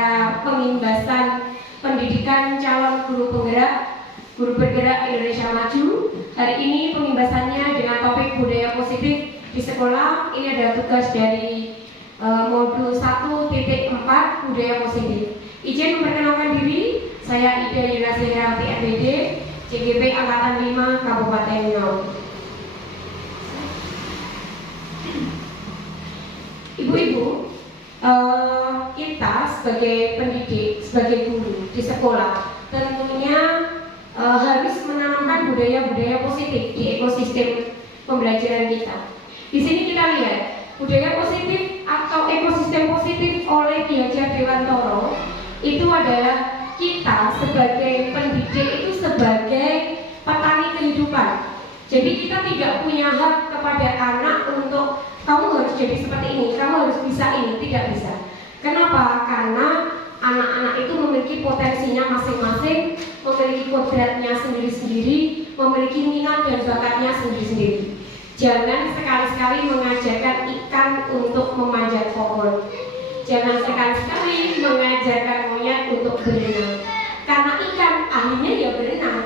acara pengimbasan pendidikan calon guru bergerak Indonesia Maju. Hari ini pengimbasannya dengan topik budaya positif di sekolah. Ini adalah tugas dari modul 1.4 budaya positif. Izin memperkenalkan diri, saya Ida Yunasi Herawati MPD, CGP Angkatan 5 Kabupaten Ngawi. Ibu-ibu, kita sebagai pendidik, sebagai guru di sekolah tentunya harus menanamkan budaya-budaya positif di ekosistem pembelajaran kita. Di sini kita lihat budaya positif atau ekosistem positif oleh Ki Hajar Dewantoro itu adalah kita sebagai pendidik itu sebagai petani kehidupan. Jadi kita tidak punya hak kepada anak untuk kamu harus jadi seperti ini, kamu harus bisa ini, tidak bisa. Kenapa? Karena anak-anak itu memiliki potensinya masing-masing, memiliki kodratnya sendiri-sendiri, memiliki minat dan bakatnya sendiri-sendiri. Jangan sekali-sekali mengajarkan ikan untuk memanjat pohon. Jangan sekali-sekali mengajarkan monyet untuk berenang. Karena ikan ahlinya ya berenang.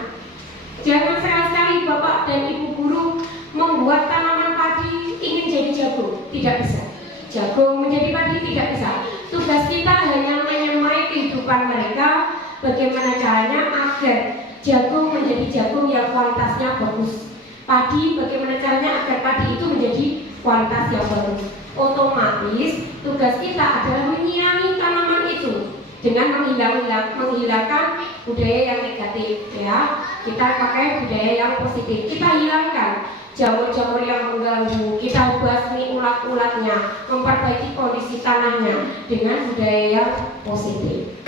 Jangan sekali-sekali bapak dan ibu guru membuat tanaman padi ingin jadi jagung. Tidak bisa. Jagung menjadi padi tidak bisa. Tugas kita hanya menyemai kehidupan mereka. Bagaimana caranya agar jagung menjadi jagung yang kualitasnya bagus. Padi, bagaimana caranya agar padi itu menjadi kualitas yang bagus. Otomatis tugas kita adalah menyiangi tanaman itu dengan menghilangkan budaya yang negatif, ya. Kita pakai budaya yang positif. Kita hilangkan jamur-jamur yang mengganggu, kita basmi ulat-ulatnya, memperbaiki kondisi tanahnya dengan budaya yang positif.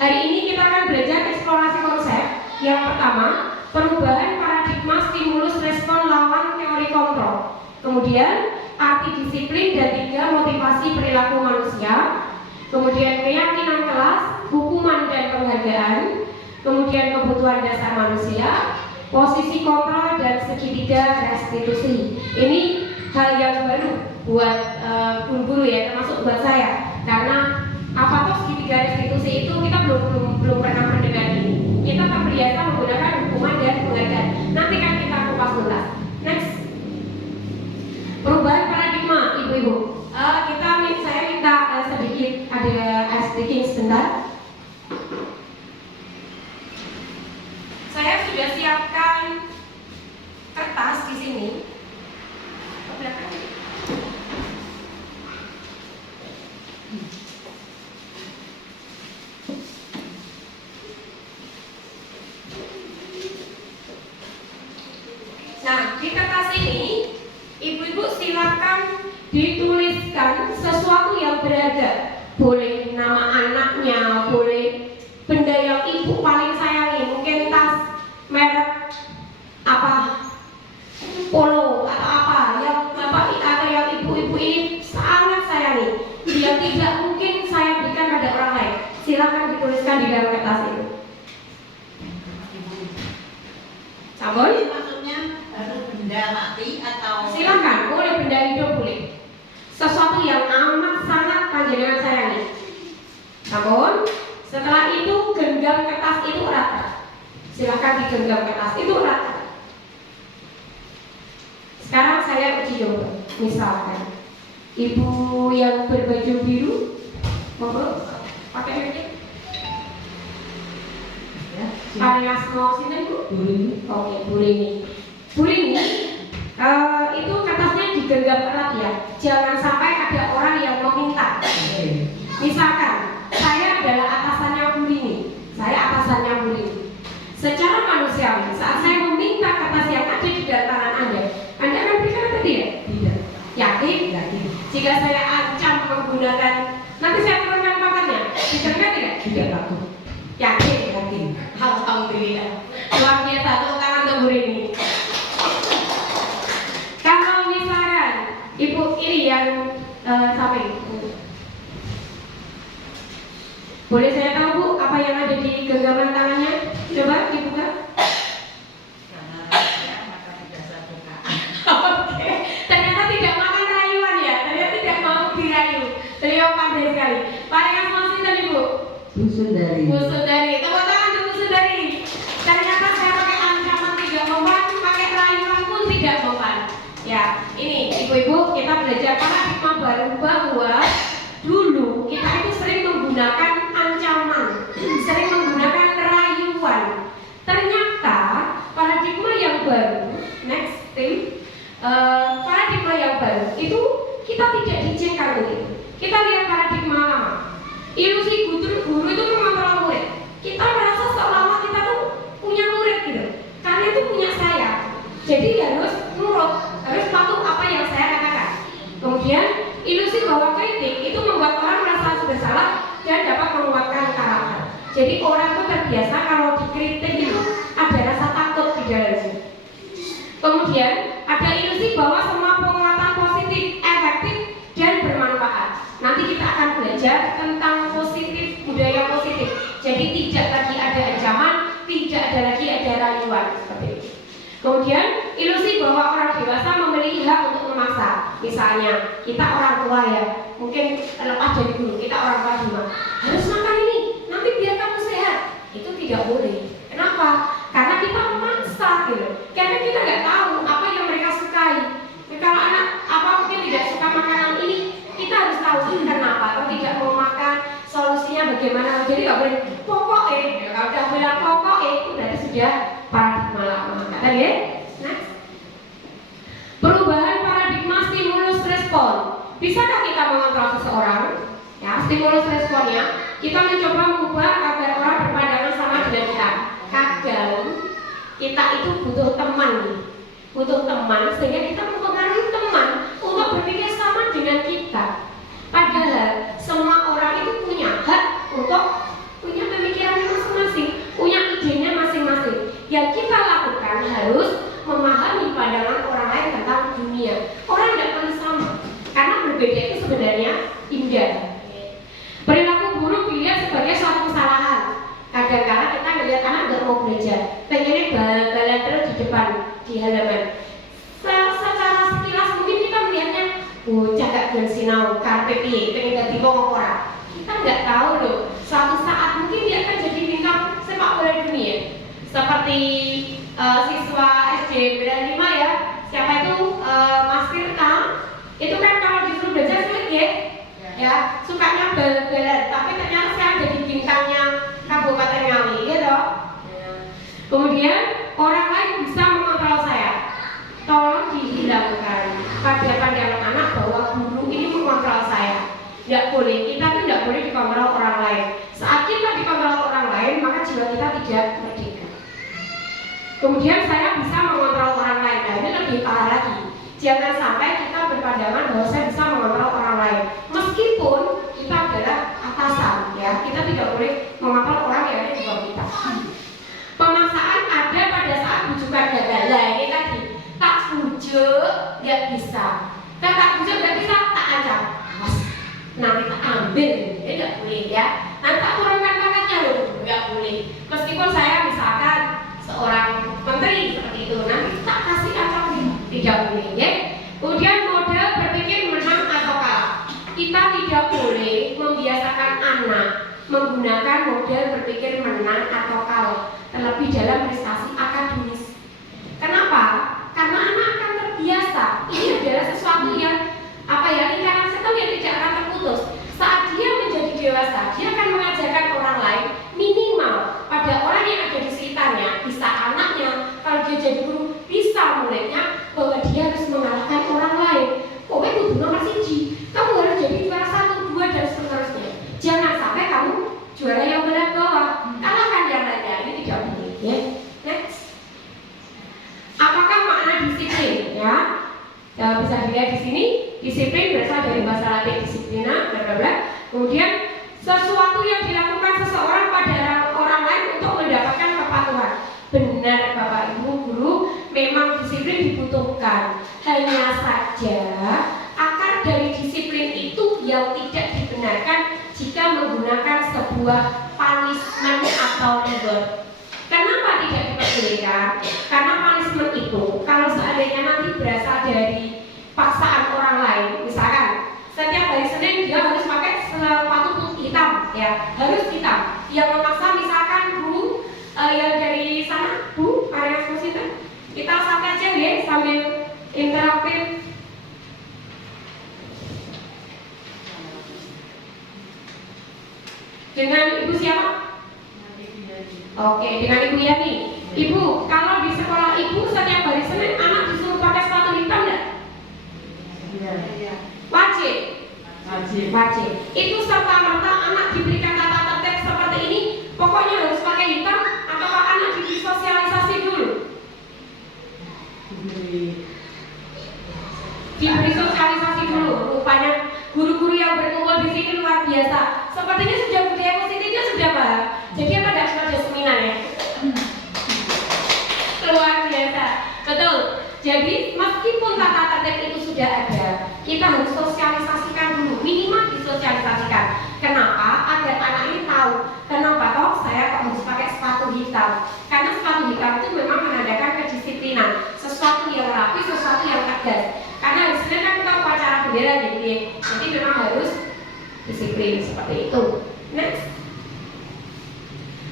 Hari ini kita akan belajar eksplorasi konsep. Yang pertama, perubahan paradigma stimulus respon lawan teori kontrol. Kemudian arti disiplin dan 3 motivasi perilaku manusia. Kemudian keyakinan kelas, hukuman dan penghargaan. Kemudian kebutuhan dasar manusia, posisi kontrol dan segitiga restitusi. Ini hal yang baru buat guru-guru ya, termasuk buat saya. Karena apa tuh segitiga restitusi itu kita belum pernah mendengar ini. Kita terbiasa menggunakan hukuman dan penghargaan. Nanti kan kita kupas tuntas. Next, perubahan paradigma, ibu-ibu. Saya minta sedikit ada sedikit sebentar. Saya sudah siapkan kertas di sini. Ke belakang. Nah, di kertas ini ibu-ibu silakan dituliskan sesuatu yang berharga. Boleh nama anaknya, boleh benda yang ibu paling sayangi, mungkin tas merek apa, polo atau apa yang bapak atau yang ibu-ibu ini sangat sayangi, yang tidak mungkin saya berikan pada orang lain. Silakan dituliskan di dalam kertas itu. Sabun? Maksudnya harus benda mati atau? Silakan, boleh benda hidup boleh. Sesuatu yang amat sangat panjenengan sayangi. Namun setelah itu genggam kertas itu rata. Silakan digenggam kertas itu rata. Sekarang saya uji coba. Misalkan ibu yang berbaju biru, monggo pakai ini. Ya, Arias mau sini bu? Burini. Oke, Burini. Burini. Itu kertasnya digenggam erat ya. Jangan sampai ada orang yang meminta. Misalkan saya adalah atasannya Burini, saya atasannya Burini. Secara manusiawi, saat saya meminta kertas yang ada di dalam tangan Anda akan berikan atau tidak? Tidak. Yakin? Yakin. Jika saya ancam menggunakan, nanti saya turunkan pangkatnya, diterima tidak? Tidak takut. Yakin? Yakin. Alhamdulillah. Luar biasa, tepuk tangan untuk Burini. Kalau misalkan ibu ini yang samping, boleh saya tahu bu apa yang ada di genggaman tangannya? Coba dibuka. Karena ya, maka tidak saya buka. Oke, ternyata tidak makan rayuan ya, ternyata tidak mau dirayu. Beliau pandai sekali. Paling asma sinten Ibu? Bu Sundari. Bu Sundari. Tepuk tangan untuk Bu Sundari. Ternyata saya pakai ancaman tidak mempan, pakai rayuan pun tidak mempan. Ya, ini ibu-ibu kita belajar paradigma baru bahwa dulu kita itu sering menggunakan ancaman, sering menggunakan rayuan. Ternyata paradigma yang baru, next thing, paradigma yang baru itu kita tidak diizinkan begitu. Kita lihat paradigma lama. Ilusi guru itu mengontrol murid. Kita merasa seolah-olah kita tuh punya murid gitu. Kalian itu punya saya. Jadi harus nurut, harus patuh apa yang saya katakan. Kemudian ilusi bahwa kritik itu membuat orang merasa bersalah dan dapat menguatkan karakter. Jadi orang itu terbiasa kalau dikritik itu ada rasa takut di dalamnya. Kemudian ada ilusi bahwa semua penguatan positif, efektif dan bermanfaat. Nanti kita akan belajar tentang positif, budaya positif. Jadi tidak lagi ada ancaman, tidak ada lagi ada rayuan seperti itu. Kemudian ilusi bahwa orang dewasa memiliki hak untuk memaksa. Misalnya kita orang tua ya, mungkin lepas dari guru, kita orang tua di rumah harus makan ini, nanti biar kamu sehat. Itu tidak boleh. Kenapa? Karena kita memaksa gitu. Karena kita nggak tahu apa yang mereka sukai. Kalau anak apa mungkin tidak suka makanan ini, kita harus tahu kenapa atau tidak mau makan, solusinya bagaimana. Jadi nggak boleh pokoknya. Kalau udah bilang pokoknya itu berarti sudah paradigma lama. Kata ya? Next. Perubahan paradigma stimulus respon. Bisakah kita mengontrol seseorang? Ya, stimulus responnya kita mencoba mengubah agar orang berpandangan sama dengan kita. Kadang kita itu butuh teman nih. Butuh teman sehingga kita mempengaruhi teman untuk berpikir sama dengan kita. Padahal semua orang itu punya hak untuk punya pemikirannya masing-masing, punya idenya masing-masing. Yang kita lakukan harus memahami pandangan orang lain tentang dunia. Orang tidak perlu sama, karena berbeda itu sebenarnya indah. Perilaku buruk dilihat sebagai suatu kesalahan. Kadang-kadang kita melihat anak nggak mau belajar, pengennya bal-balan terus di depan di halaman. Secara sekilas mungkin kita melihatnya, cagak dan sinau, karpe piye, pengen ganti wong ora. Kita nggak tahu loh, suatu saat mungkin dia akan jadi bintang sepak bola dunia. Seperti siswa SD Beran 5 ya, siapa itu Mas Firta, itu kan kalau disuruh belajar sulit ya, sukanya bal-balan, tapi ternyata sekarang jadi bintangnya Kabupaten Ngawi, gitu. Kemudian orang lain bisa mengontrol saya. Tolong dihilangkan pada pandangan anak bahwa guru ini mengontrol saya. Tidak boleh, kita tuh tidak boleh dikontrol orang lain. Saat kita dikontrol orang lain, maka jiwa kita tidak merdeka. Kemudian saya bisa mengontrol orang lain. Nah, ini lebih parah lagi. Jangan sampai kita berpandangan bahwa saya bisa mengontrol orang lain. Meskipun kita adalah atasan, ya, kita tidak boleh mengontrol orang yang ada di bawah kita. Pemaksaan ada pada saat bujukan gagal. Nah, ini tadi tak bujuk nggak bisa. Tak bujuk nggak bisa, tak ancam. Mas, nanti tak ambil, ya nggak boleh ya. Nanti tak turunkan pangkatnya loh, nggak boleh. Meskipun saya misalkan seorang menteri seperti itu, nanti tak kasih ancam, tidak boleh ya. Kemudian model berpikir menang atau kalah. Kita tidak boleh membiasakan anak menggunakan model berpikir menang atau kalah, terlebih dalam prestasi akademis. Kenapa? Karena anak akan terbiasa. Ini adalah sesuatu yang lingkaran setan yang tidak akan terputus. Saat dia menjadi dewasa, dia akan mengajarkan orang lain, minimal pada orang yang ada di sekitarnya, bisa anaknya, kalau dia jadi guru, bisa muridnya, bahwa dia harus mengalahkan orang lain. Pokoknya kudu nomor siji, kamu harus jadi juara 1, 2 dan seterusnya. Jangan sampai kamu juara yang berat bawah, kalahkan yang lainnya. Ini tidak boleh ya. Next. Apakah makna disiplin ya? Bisa dilihat di sini, disiplin berasal dari bahasa Latin disiplina, bla bla bla. Kemudian sesuatu yang dilakukan seseorang pada orang lain untuk mendapatkan kepatuhan. Benar Bapak Ibu guru, memang disiplin dibutuhkan. Hanya saja akar dari disiplin itu yang tidak dibenarkan jika menggunakan sebuah punishment atau reward. Kenapa tidak diperbolehkan? Karena punishment itu kalau seandainya nanti berasal dari paksaan orang lain, misalkan setiap hari Senin dia harus pakai sepatu saya harus hitam. Yang memaksa misalkan Bu yang dari sana, Bu, area eksposita, kita satu aja ya sambil interaktif. Dengan Ibu siapa? Oke, dengan Ibu Yani. Ibu, kalau di sekolah Ibu setiap hari Senin anak disuruh pakai sepatu hitam enggak? Wajib. Wajib. Itu serta-merta anak diberikan tata tertib seperti ini, pokoknya harus pakai hitam, atau anak diberi sosialisasi dulu? Diberi sosialisasi dulu. Rupanya guru-guru yang berkumpul di sini luar biasa. Sepertinya sudah budaya positifnya sudah paham. Jadi apa tidak cuma seminar ya? Luar biasa. Betul. Jadi meskipun tata tertib itu sudah ada, kita harus sosialisasikan dulu, minimal disosialisasikan. Kenapa? Agar anak ini tahu kenapa toh saya kok harus pakai sepatu hitam. Karena sepatu hitam itu memang menandakan kedisiplinan, sesuatu yang rapi, sesuatu yang tegas. Karena di sini kan kita upacara bendera, jadi memang harus disiplin seperti itu. Next.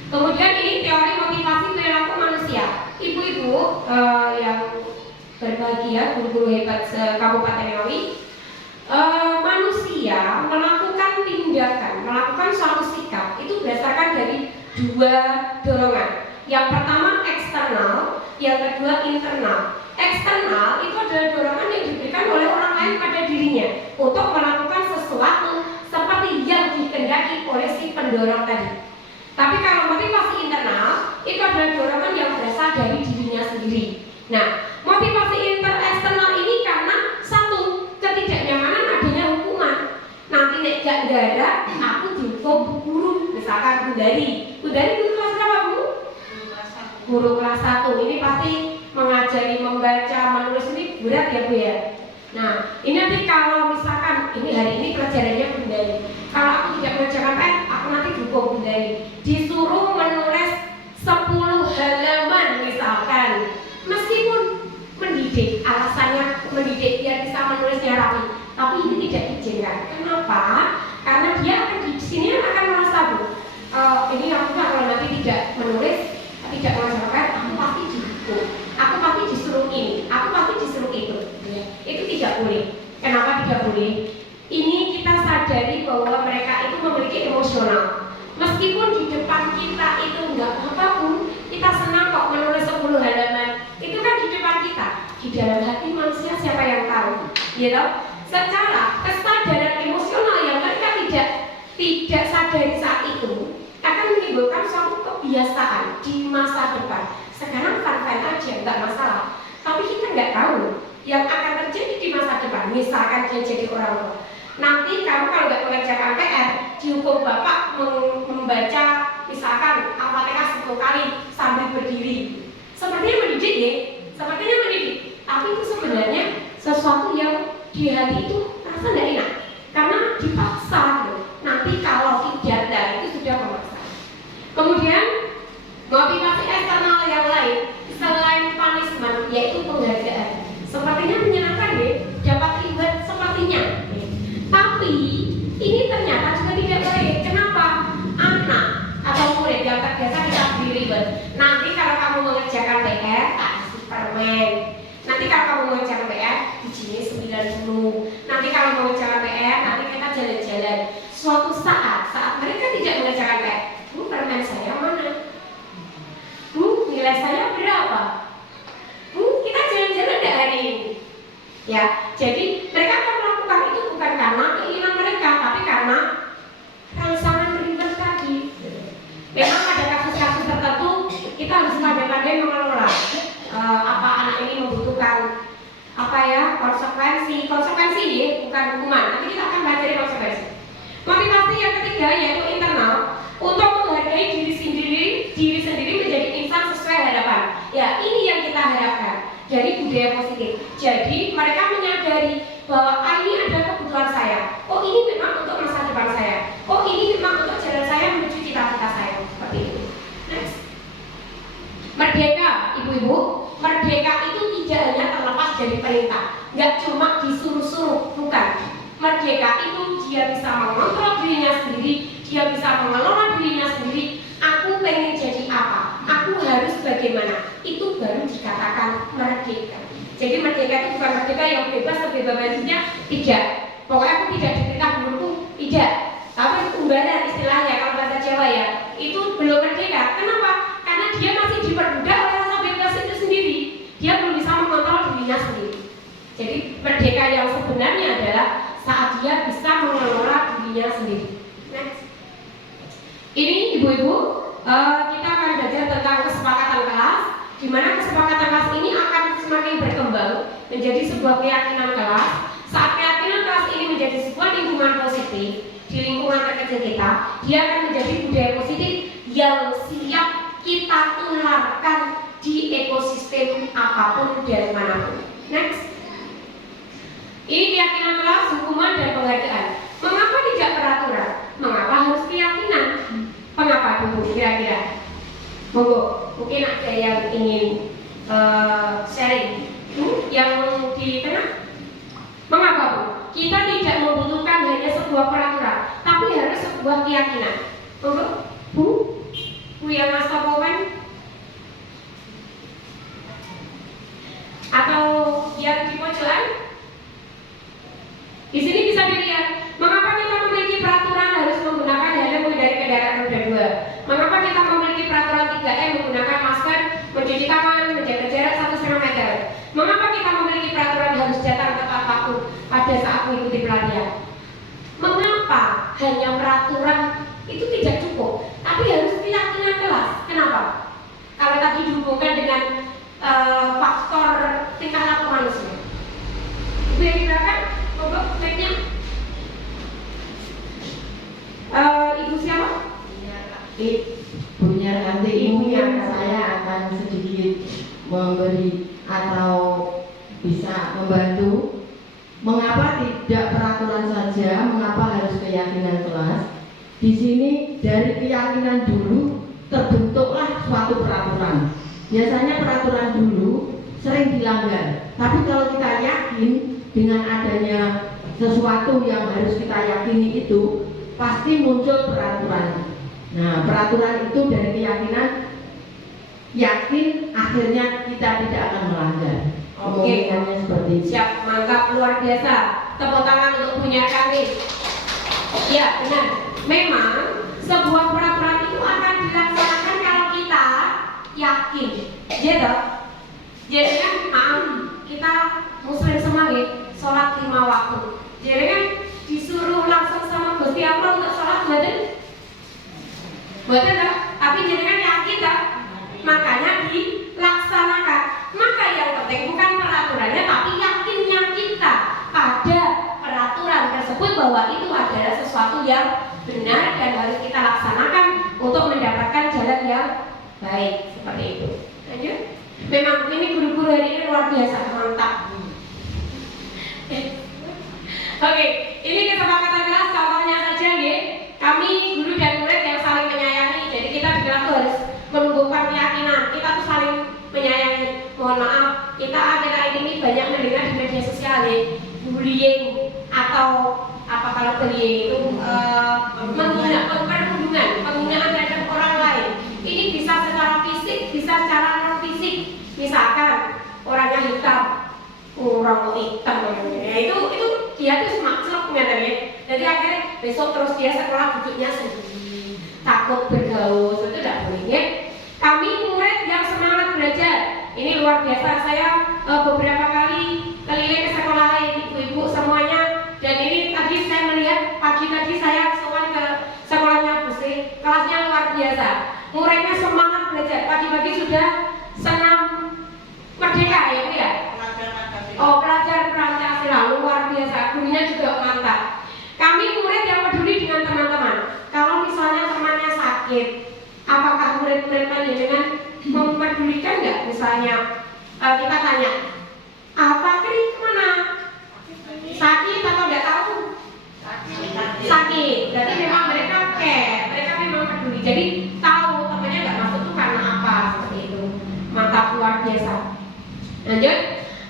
Kemudian ini teori motivasi perilaku manusia. Ibu-ibu yang berbahagia, guru-guru hebat se-Kabupaten Ngawi, manusia melakukan tindakan, melakukan suatu sikap itu berdasarkan dari dua dorongan. Yang pertama eksternal, yang kedua internal. Eksternal itu adalah dorongan yang diberikan oleh orang lain pada dirinya untuk melakukan sesuatu seperti yang dikehendaki oleh si pendorong tadi. Tapi kalau motivasi internal itu adalah dorongan yang berasal dari dirinya sendiri. Nah, motivasi eksternal ini karena satu, ketidaknyamanan adanya hukuman. Nanti nek gak gara, aku dihukum guru, misalkan Bundari. Bundari guru kelas berapa, Bu? Guru kelas 1. Ini pasti mengajari membaca, menulis ini berat ya, Bu ya. Nah, ini nanti kalau misalkan ini hari ini pelajarannya Bundari. Kalau aku tidak mengerjakan PR, aku nanti dihukum Bundari. Disuruh menulis 10 halaman misalkan. Meskipun mendidik, alasannya mendidik biar bisa menulisnya rapi, tapi ini tidak diizinkan. Kenapa? Karena dia akan di sini akan merasa, Bu, ini aku kalau nanti tidak menulis, tidak mengerjakan, aku pasti dihukum, aku pasti disuruh ini, aku pasti disuruh itu. Itu tidak boleh. Kenapa tidak boleh? Ini kita sadari bahwa mereka itu memiliki emosional. Meskipun di depan kita itu enggak apa-apa, Bu, kita senang kok menulis 10 halaman. Itu kan di depan kita. Di dalam hati manusia siapa yang tahu? Ya toh? Secara kesadaran emosional yang mereka tidak sadari saat itu akan menimbulkan suatu kebiasaan di masa depan. Sekarang fun-fun aja, enggak masalah. Tapi kita enggak tahu yang akan terjadi di masa depan. Misalkan dia jadi orang tua. Nanti kamu kalau nggak mengerjakan PR, dihukum bapak membaca misalkan Al-Fatihah 10 kali sambil berdiri. Sepertinya mendidik ya, sepertinya mendidik. Tapi itu sebenarnya sesuatu yang di hati itu rasa tidak enak, karena dipaksa gitu. Nanti kalau tidak, nah itu sudah memaksa. Kemudian motivasi eksternal yang lain selain punishment yaitu penghargaan. Sepertinya menyenangkan ya, dapat reward sepertinya. Tapi ini ternyata juga tidak baik. Kenapa? Anak atau murid yang terbiasa kita beri reward. Nanti kalau kamu mengerjakan PR, kasih permen. Nanti kalau kamu mengerjakan PR, bijinya 90. Nanti kalau mengerjakan PR, nanti kita jalan-jalan. Suatu saat mereka tidak mengerjakan PR, Bu, permen saya mana? Bu, nilai saya berapa? Bu, kita jalan-jalan enggak hari ini? Ya, jadi mereka akan melakukan itu bukan karena keinginan mereka, tapi karena rangsangan ribet tadi. Memang ada kasus-kasus tertentu kita harus pandai-pandai mengelola apa anak ini membutuhkan apa ya, konsekuensi ya, bukan hukuman. Nanti kita akan belajar konsekuensi. Motivasi yang ketiga yaitu internal, untuk menghargai diri sendiri menjadi insan sesuai harapan. Ya, ini yang kita harapkan dari budaya positif. Jadi mereka menyadari bahwa ini ada kebutuhan saya. Oh, ini memang untuk masa depan saya. Oh, ini memang untuk jalan saya menuju cita-cita saya. Seperti itu. Next. Merdeka, ibu-ibu. Merdeka itu tidak hanya terlepas dari perintah. Nggak cuma disuruh-suruh, bukan. Merdeka itu dia bisa mengontrol dirinya sendiri, dia bisa bukan merdeka yang bebas kebebasannya tidak. Pokoknya aku tidak diperintah guruku, tidak. Tapi umbaran istilahnya kalau bahasa Jawa ya, itu belum merdeka. Kenapa? Karena dia masih diperbudak oleh rasa bebas itu sendiri. Dia belum bisa mengontrol dirinya sendiri. Jadi merdeka yang sebenarnya adalah saat dia bisa mengelola dirinya sendiri. Next. Ini ibu-ibu, kita akan belajar tentang kesepakatan kelas, di mana kesepakatan kelas ini akan semakin berkembang menjadi sebuah keyakinan kelas. Saat keyakinan kelas ini menjadi sebuah lingkungan positif di lingkungan terkecil kita, dia akan menjadi budaya positif yang siap kita tularkan di ekosistem apapun dan manapun. Next. Ini keyakinan kelas, hukuman dan penghargaan. Mengapa tidak peraturan? Mengapa harus keyakinan? Mengapa dulu kira-kira? Monggo, mungkin ada yang ingin sharing. Yang di tengah? Mengapa Bu? Kita tidak membutuhkan hanya sebuah peraturan, tapi harus sebuah keyakinan. Monggo, Bu? Bu yang Mas Topowen? Atau yang di pojokan? Di sini bisa dilihat, mengapa kita memiliki peraturan harus menggunakan helm menghindari kendaraan roda 2? Mengapa kita memiliki peraturan 3M menggunakan masker, mencuci tangan, menjaga jarak 1,5 meter? Mengapa kita memiliki peraturan harus datang tepat waktu pada saat mengikuti pelatihan? Mengapa hanya peraturan itu tidak cukup, tapi harus keyakinan kelas? Kenapa? Kalau tadi dihubungkan dengan faktor tingkah laku manusia. Ibu yang silakan. Monggo, mic-nya. Ibu siapa? Ibunya nanti mungkin saya akan sedikit memberi atau bisa membantu. Mengapa tidak peraturan saja? Mengapa harus keyakinan kelas? Di sini dari keyakinan dulu terbentuklah suatu peraturan. Biasanya peraturan dulu sering dilanggar, tapi kalau kita yakin dengan adanya sesuatu yang harus kita yakini itu, pasti muncul peraturan. Nah, peraturan itu dari keyakinan, yakin akhirnya kita tidak akan melanggar. Oke, seperti itu. Siap, mantap, luar biasa. Tepuk tangan untuk punya kami. Ya, benar. Memang sebuah peraturan itu akan dilaksanakan kalau kita yakin. Gitu. Jadi kan kita muslim semua nih, sholat 5 waktu. Jadi kan disuruh langsung sama Gusti Allah untuk sholat badan. Buatan tak? Tapi jadi kan yakin tak? Makanya dilaksanakan. Maka yang penting bukan peraturannya, tapi yakinnya kita pada peraturan tersebut bahwa itu adalah sesuatu yang benar dan harus kita laksanakan untuk mendapatkan jalan yang baik. Seperti itu. Lanjut. Memang ini guru-guru hari ini luar biasa, mantap. Oke, ini kesepakatan kelas contohnya saja ya. Kami guru dan murid yang saling menyayangi. Jadi kita di kelas harus menumbuhkan keyakinan. Kita tuh saling menyayangi. Mohon maaf, kita akhir-akhir ini banyak mendengar di media sosial ya, bullying atau apa kalau bullying itu penghinaan terhadap orang lain. Ini bisa secara fisik, bisa secara non fisik. Misalkan orangnya hitam, orang hitam, ya itu dia tuh makhluk ya. Jadi akhirnya besok terus dia sekolah duduknya sendiri, takut bergaul, itu tidak boleh ya. Kami murid yang semangat belajar, ini luar biasa. Saya beberapa kali keliling ke sekolah lain, ibu-ibu semuanya. Dan ini tadi saya melihat pagi tadi saya sowan ke sekolahnya Bu Sri, kelasnya luar biasa. Muridnya semangat belajar, pagi-pagi sudah senam merdeka ya Bu ya. Oh, pelajar Pancasila luar biasa, gurunya juga mantap. Kami murid yang peduli dengan teman-teman. Kalau misalnya temannya sakit, apakah murid-murid panjenengan mempedulikan nggak? Misalnya kita tanya, Fakri kemana? Sakit atau nggak tahu? Sakit. Berarti memang mereka care, mereka memang peduli. Jadi tahu temannya nggak masuk tuh karena apa, seperti itu. Mantap, luar biasa. Lanjut.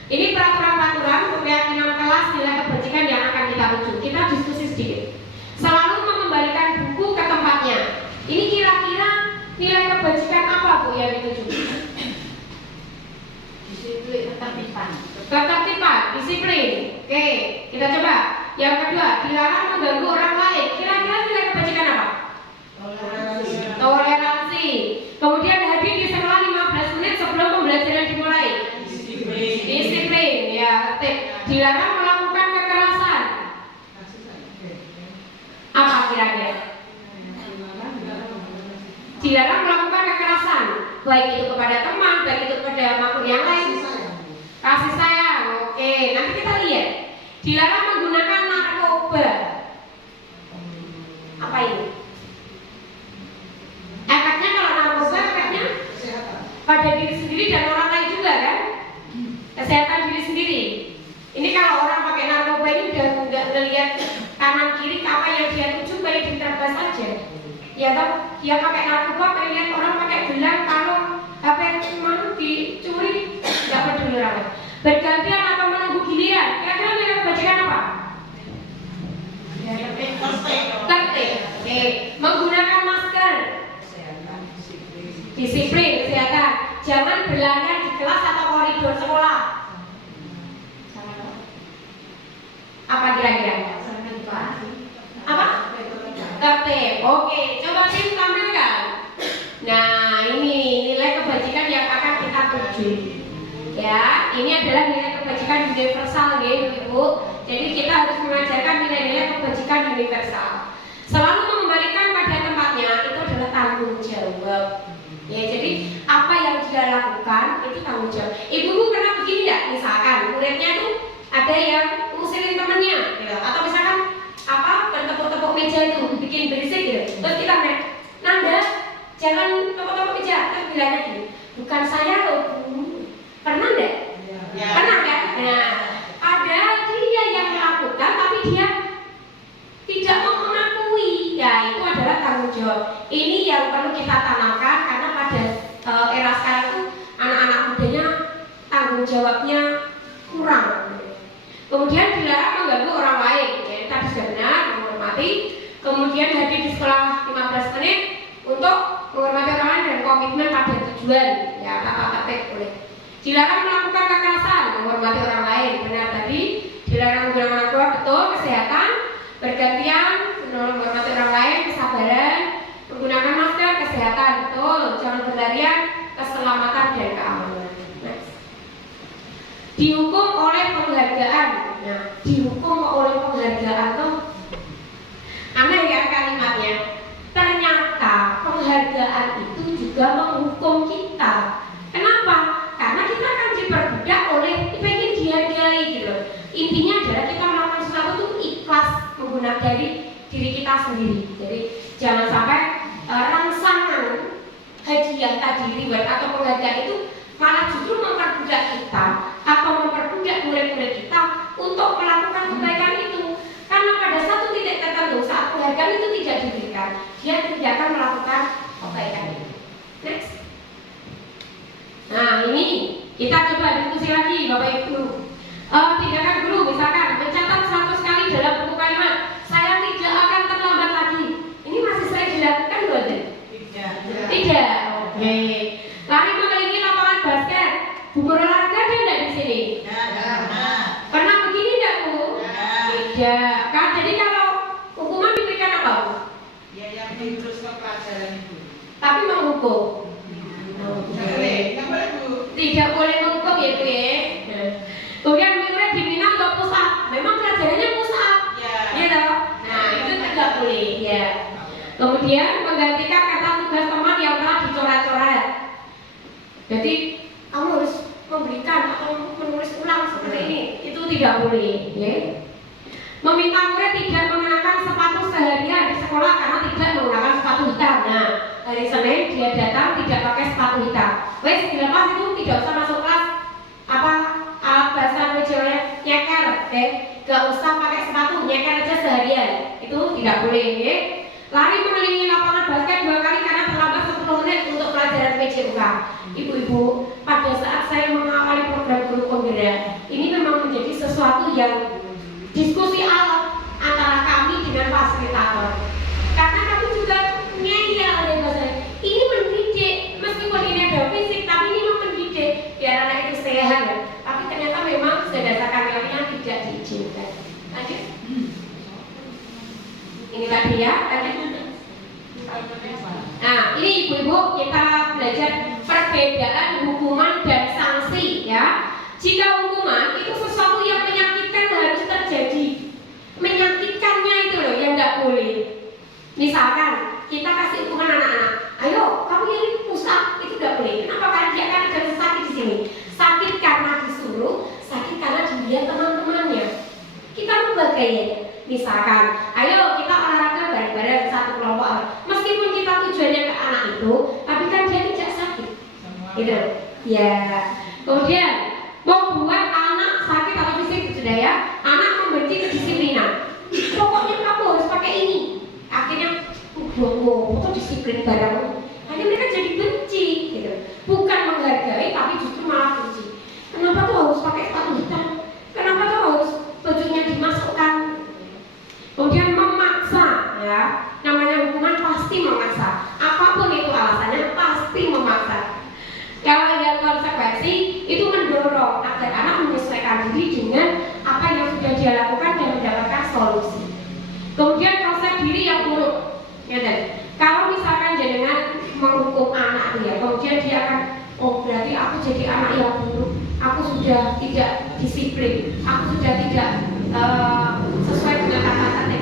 Ini peraturan-peraturan keyakinan kelas nilai kebajikan yang akan kita rujuk. Kita diskusi sedikit. Selalu mengembalikan buku ke tempatnya. Ini kira-kira nilai kebajikan apa Bu yang dituju? Disiplin, ketertiban. Ketertiban, disiplin. Oke, kita coba. Yang kedua, dilarang mengganggu orang lain. Kira-kira nilai kebajikan apa? Toleransi. Kemudian hadir di sekolah 15 menit sebelum pembelajaran dimulai. Disiplin, ya, tertib. Dilarang melakukan kekerasan. Apa kira-kira? Dilarang melakukan kekerasan, baik itu kepada teman, baik itu kepada makhluk yang lain. Kasih sayang, oke. Nanti kita lihat. Dilarang menggunakan narkoba. Apa ini? Efeknya kalau narkoba, efeknya pada diri sendiri dan orang lain juga kan? Kesehatan diri sendiri. Ini kalau orang pakai narkoba ini udah nggak ngelihat kanan kiri apa yang dia tuju, baik diterabas saja. Ya toh, dia pakai narkoba, pengen orang pakai gelang, kalung, HP mau dicuri, nggak peduli orang. Bergantian atau menunggu giliran. Kira-kira nilai kebajikan apa? Tertib. Oke. Menggunakan masker. Disiplin, kesehatan. Jangan berlarian di kelas atau koridor sekolah. Apa kira-kira? Apa? Tertib. Oke, coba tim tampilkan. Nah, ini nilai kebajikan yang akan kita tuju. Ya, ini adalah nilai kebajikan universal ya, Ibu. Jadi kita harus mengajarkan nilai-nilai kebajikan universal. Selalu mengembalikan pada tempatnya itu adalah tanggung jawab. Ya, jadi apa yang dia lakukan itu tanggung jawab. Ibu pernah begini enggak? Misalkan muridnya tuh ada yang ngusilin temennya, gitu. Atau misalkan apa bertepuk-tepuk meja itu bikin berisik gitu. Terus kita Nanda, jangan tepuk-tepuk meja. Terus bilangnya gini, bukan saya loh, Bu. Pernah enggak? Ya. Pernah kan? Nah, padahal dia yang melakukan tapi dia tidak mau mengakui. Ya, itu adalah tanggung jawab. Ini yang perlu kita tanamkan karena pada era sekarang itu anak-anak mudanya tanggung jawabnya kurang. Kemudian dilarang mengganggu orang lain. Ya, tadi sudah benar, menghormati. Kemudian hadir di sekolah 15 menit untuk menghormati orang lain dan komitmen pada tujuan. Ya, tata tertib boleh. Dilarang melakukan kekerasan, menghormati orang lain. Benar tadi. Dilarang menggunakan narkoba, betul. Kesehatan, bergantian, menghormati orang lain, kesabaran, menggunakan masker, kesehatan, betul. Jangan berlarian, keselamatan dan keamanan. Next. Dihukum oleh penghargaan. Nah, dihukum oleh penghargaan tuh aneh ya kalimatnya. Ternyata penghargaan itu juga menghukum kita. Kenapa? Karena kita akan diperbudak oleh pengen dihargai gitu. Intinya adalah kita melakukan sesuatu itu ikhlas menggunakan dari diri kita sendiri. Jadi jangan sampai rangsangan hadiah tadi reward atau penghargaan itu malah justru memperbudak kita atau memperbudak murid-murid kita untuk melakukan kebaikan itu. Karena pada satu titik tertentu saat penghargaan itu tidak diberikan, dia tidak akan melakukan kebaikan itu. Next. Nah, ini kita coba diskusi lagi Bapak Ibu. Tindakan guru misalkan mencatat 100 kali dalam buku kalimat, saya tidak akan terlambat lagi. Ini masih sering dilakukan loh, Tidak. Oke. Lari mengelilingi lapangan basket. Bu guru olahraga ada enggak di sini? Pernah begini enggak, Bu? Tidak. Kan jadi kalau hukuman diberikan apa, Bu? Ya yang terus ke pelajaran itu. Tapi menghukum. Tidak boleh menghukum ya, Bu ya. Kemudian murid diminta untuk push up. Memang pelajarannya push up. Gitu. Nah, itu tidak boleh, ya. Kemudian menggantikan kata tugas teman yang telah dicoret-coret. Jadi kamu harus memberikan atau menulis ulang seperti ini. Itu tidak boleh, ya. Meminta murid tidak mengenakan sepatu seharian di sekolah karena tidak menggunakan sepatu hitam. Nah, hari Senin dia datang tidak pakai sepatu hitam. Wes dilepas itu tidak usah masuk kelas. Apa alat bahasa Indonesia nyeker, gak usah pakai sepatu, nyeker aja seharian. Itu tidak boleh, ya. Lari mengelilingi lapangan basket 2 kali karena terlambat 10 menit untuk pelajaran PJUK. Ibu-ibu, pada saat saya mengawali program guru penggerak, ini memang menjadi sesuatu yang diskusi alat antara kami dengan fasilitator. Karena kami juga ngeyel ya bahasa. Ini mendidik, meskipun ini ada fisik, tapi ini mendidik biar anak itu sehat. Tapi ternyata memang ibu-ibu kita belajar perbedaan hukuman dan sanksi ya. Jika hukuman itu sesuatu yang menyakitkan harus terjadi. Menyakitkannya itu loh yang nggak boleh. Misalkan kita kasih hukuman anak-anak, ayo kamu ini pusat, itu nggak boleh. Kenapa? Karena dia akan ada sakit di sini. Sakit karena disuruh, sakit karena dilihat teman-temannya. Kita rubah kayaknya. Misalkan, ayo kita olahraga bareng-bareng satu kelompok. Meskipun kita tujuannya ke anak itu, tapi kan dia tidak sakit. Gitu. Ya. Kemudian membuat anak sakit atau fisik sudah ya. Anak membenci kedisiplinan. Pokoknya kamu harus pakai ini. Akhirnya, itu disiplin bareng. Akhirnya mereka jadi benci, gitu. Bukan menghargai, tapi justru malah benci. Kenapa tuh harus pakai sepatu hitam? Kenapa tuh harus bajunya dimasukkan? Kemudian memaksa, ya. Namanya hukuman pasti memaksa. Apapun itu alasannya pasti memaksa. Kalau ada konsekuensi itu mendorong agar anak menyesuaikan diri dengan apa yang sudah dia lakukan dan mendapatkan solusi. Kemudian konsep diri yang buruk, ya kan? Kalau misalkan jenengan menghukum anak dia, kemudian dia akan, oh berarti aku jadi anak yang buruk, aku sudah tidak disiplin, aku sudah tidak sesuai dengan kata-kata,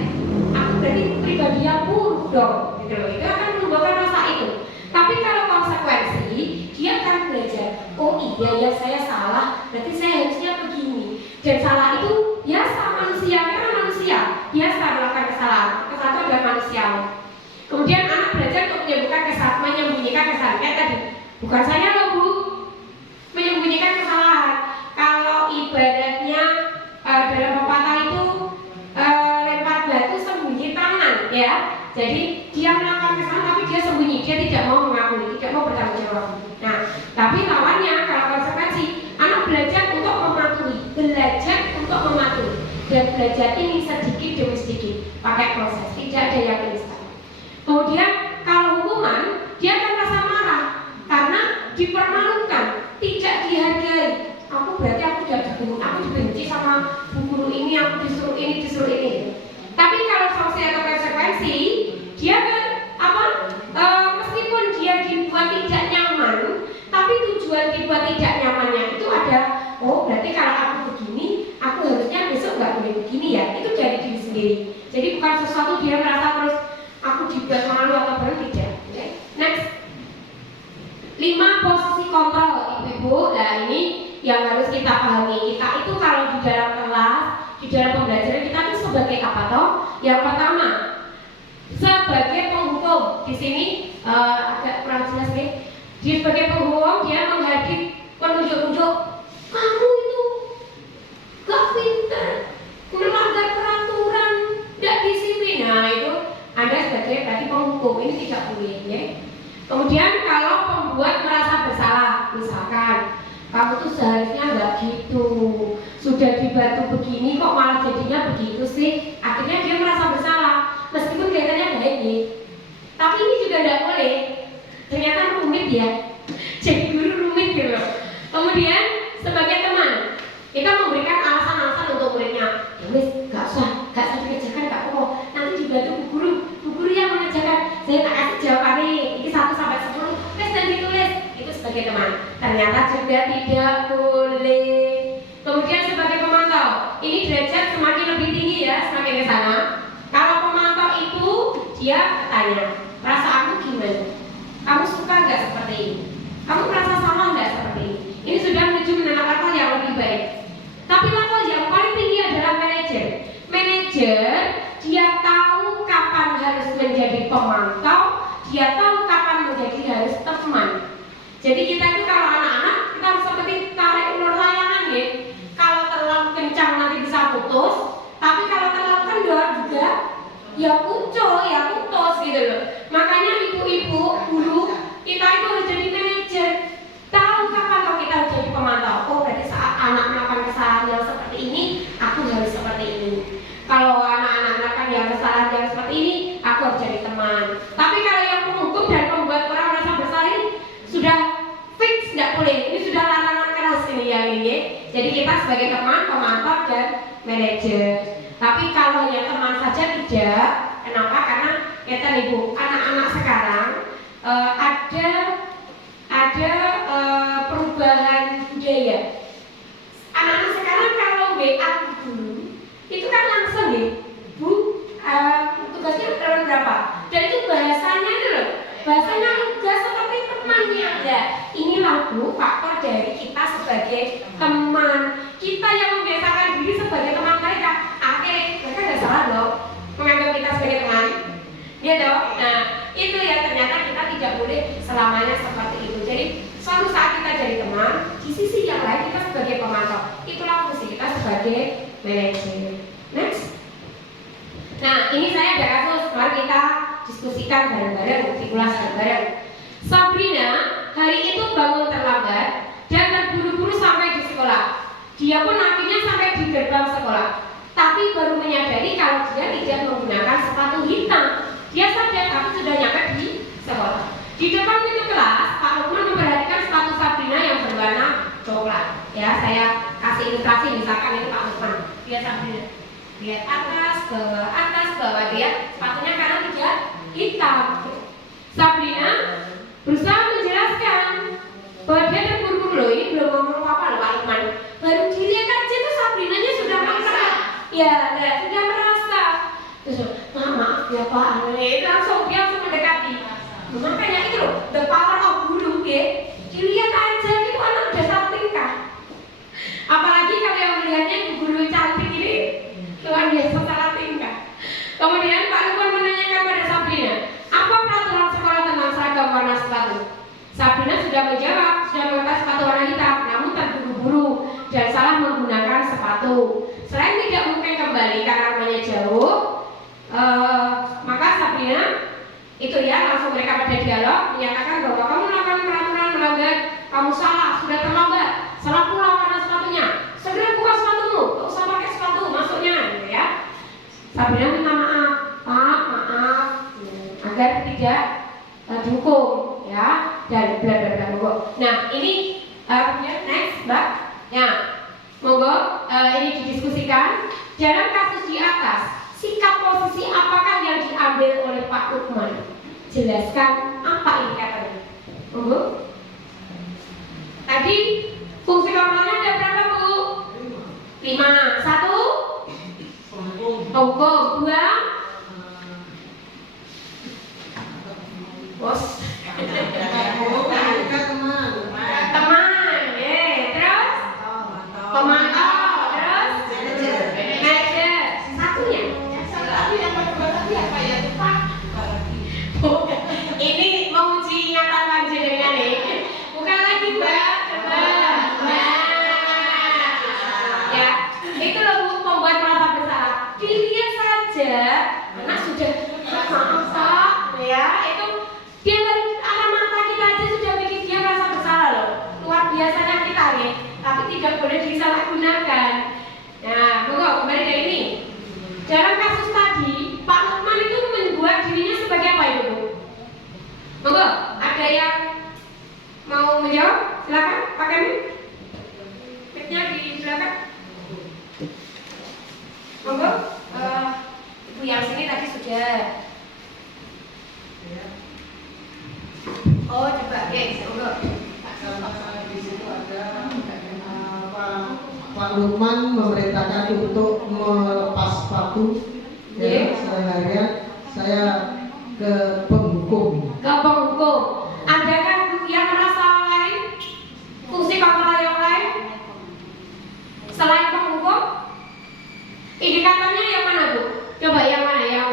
aku berarti pribadi yang buruk dong, gitu loh. Itu akan membawa rasa itu. Tapi kalau konsekuensi, dia akan belajar, oh iya ya saya salah, berarti saya harusnya begini. Dan salah itu biasa manusia, karena manusia biasa melakukan kesalahan. Kesalahan itu adalah manusia. Kemudian anak belajar untuk menyembunyikan kesalahan. Kayak tadi, bukan saya loh bu, menyembunyikan kesalahan. Kalau ibaratnya dalam pepatah itu lempar batu sembunyi tangan, ya. Jadi dia melakukan kesalahan tapi dia sembunyi, dia tidak mau mengakui, tidak mau bertanggung jawab. Nah, tapi lawannya kalau konsekuensi, anak belajar untuk mematuhi, dan belajar ini sedikit demi sedikit, pakai proses, tidak ada yang instan. Kemudian kalau hukuman, dia akan rasa marah karena dipermalukan, tidak dihargai. Aku berarti aku dibenci sama bu guru ini, aku disuruh ini. Tapi kalau sanksi atau konsekuensi, dia kan meskipun dia dibuat tidak nyaman, tapi tujuan dibuat tidak nyamannya itu ada. Oh berarti kalau aku begini, aku harusnya besok nggak boleh begini ya. Itu dari diri sendiri. Jadi bukan sesuatu dia merasa terus aku dibuat malu atau baru tidak. Okay. Next, 5 posisi kontrol ibu-ibu. Nah ini yang harus kita pahami. Kita itu kalau di dalam kelas, di dalam pembelajaran kita itu sebagai apa toh? Yang pertama, sebagai penghukum. Di sini agak kurang jelas nih. Dia sebagai penghukum, dia menghadir penunjuk-unjuk, kamu itu gak pintar, melanggar peraturan, gak disiplin. Nah itu Anda sebagai berarti penghukum, ini tidak boleh ya. Kemudian kalau pembuat merasa bersalah, misalkan kamu tuh seharusnya nggak gitu, sudah dibantu begini kok malah jadinya begitu sih. Akhirnya dia merasa bersalah, meskipun kelihatannya baik nih. Tapi ini juga nggak boleh. Ternyata rumit ya. Jadi guru rumit gitu. Kemudian sebagai teman, kita memberikan alasan-alasan untuk muridnya. Ya wis, nggak usah dikerjakan, nggak apa-apa. Nanti dibantu bu guru yang mengerjakan. Saya tak kasih jawabannya. Ini 1 sampai 10. Tes dan ditulis. Itu sebagai teman. Ternyata juga tidak boleh. Kemudian sebagai pemantau, ini derajat semakin lebih tinggi ya, semakin ke sana. Kalau pemantau itu dia tanya, perasaanmu gimana? Kamu suka nggak seperti ini? Kamu merasa salah nggak seperti ini? Ini sudah menuju menanam level yang lebih baik. Tapi level yang paling tinggi adalah manajer. Manajer dia tahu kapan harus menjadi pemantau, dia tahu kapan menjadi harus teman. Jadi kita itu kalau anak-anak kita harus seperti tarik ulur layangan ya. Kalau terlalu kencang nanti bisa putus, tapi kalau terlalu kendor juga ya putus gitu loh. Makanya ibu-ibu, guru kita itu harus jadi manajer. Tahu kapan kalau kita harus jadi pemantau. Oh berarti saat anak melakukan kesalahan yang seperti ini, aku harus seperti ini. Kalau anak-anak melakukan yang kesalahan yang seperti ini, aku harus jadi teman. Tapi kalau yang menghukum dan membuat orang merasa bersalah ini sudah fix, nggak boleh. Ini sudah larangan keras ini yang ini. Jadi kita sebagai teman, pemantau dan manajer. Tapi kalau yang teman saja tidak. Kenapa? Karena ya tadi Bu, anak-anak sekarang Nah, itu ya ternyata kita tidak boleh selamanya seperti itu. Jadi suatu saat kita jadi teman, di sisi yang lain kita sebagai pemantau. Itulah fungsi kita sebagai manajer. Next. Nah, ini saya ada kasus, mari kita diskusikan bareng-bareng, diulas bareng-bareng. Sabrina hari itu bangun terlambat dan terburu-buru sampai di sekolah. Dia pun akhirnya sampai di gerbang sekolah, tapi baru menyadari kalau dia tidak menggunakan sepatu hitam. Dia sadar tapi sudah nyampe di sekolah. Di depan pintu kelas, Pak Lukman memperhatikan sepatu Sabrina yang berwarna coklat. Ya, saya kasih ilustrasi, misalkan itu Pak Lukman. Lihat Sabrina, lihat atas, bawah dia sepatunya karena tidak hitam. Sabrina berusaha menjelaskan bahwa dia terburu-buru loh, ini belum ngomong apa loh Pak Lukman. Baru dilihat aja tuh Sabrinanya sudah merasa, ya, sudah merasa. Terus, maaf ya Pak, langsung mendekati. Makanya itu loh, the power of guru ya. Dilihat aja itu anak udah satu tingkah. Apalagi kalau yang melihatnya guru cantik ini luar biasa salah tingkah. Kemudian Pak Lukman menanyakan pada Sabrina, apa peraturan sekolah tentang seragam warna sepatu? Sabrina sudah menjawab, sudah menggunakan sepatu warna hitam, namun terburu-buru dan salah menggunakan sepatu. Selain tidak mungkin kembali karena rumahnya jauh, maka Sabrina itu ya langsung mereka pada dialog menyatakan bahwa kamu melakukan peraturan melanggar, kamu salah, sudah terlambat, salah pula warna sepatunya, segera buka sepatumu, gak usah pakai sepatu masuknya, gitu ya. Sabrina minta maaf, Pak, maaf, agar tidak dihukum, ya, dan bla bla bla. Monggo. Nah ini next, Mbak. Ya, monggo ini didiskusikan. Dalam kasus di atas, sikap posisi apakah yang diambil oleh Pak Lukman? Jelaskan apa indikatornya. Monggo. Tadi fungsi kontrolnya ada berapa Bu? 5. 1 hukum. 2 bos. Teman. Terus pemantau. Terus manajer. Satunya ini menguji ingatan jenengan nih. Bukan lagi Mbak. Ya, itu loh Bu, membuat merasa bersalah. Dilihat saja, anak sudah maaf Pak, ya itu dia dari anak mata kita aja sudah bikin dia merasa bersalah loh. Luar biasanya kita nih, tapi tidak boleh disalahgunakan. Nah, monggo kembali ke ini. Dalam kasus tadi, Pak Lukman itu membuat dirinya sebagai apa itu Bu? Monggo, ada yang mau menjawab? Silakan, Pak Kamil. Mic-nya di belakang. Monggo, Ibu yang sini tadi sudah. Oh, coba, monggo. Di situ ada Pak Lukman memerintahkan untuk melepas sepatu. Ya, seharian saya ke penghukum. Ke penghukum. Adakah yang merasa lain? Fungsi kontrol yang lain? Selain penghukum? Indikatornya yang mana Bu? Coba yang mana yang?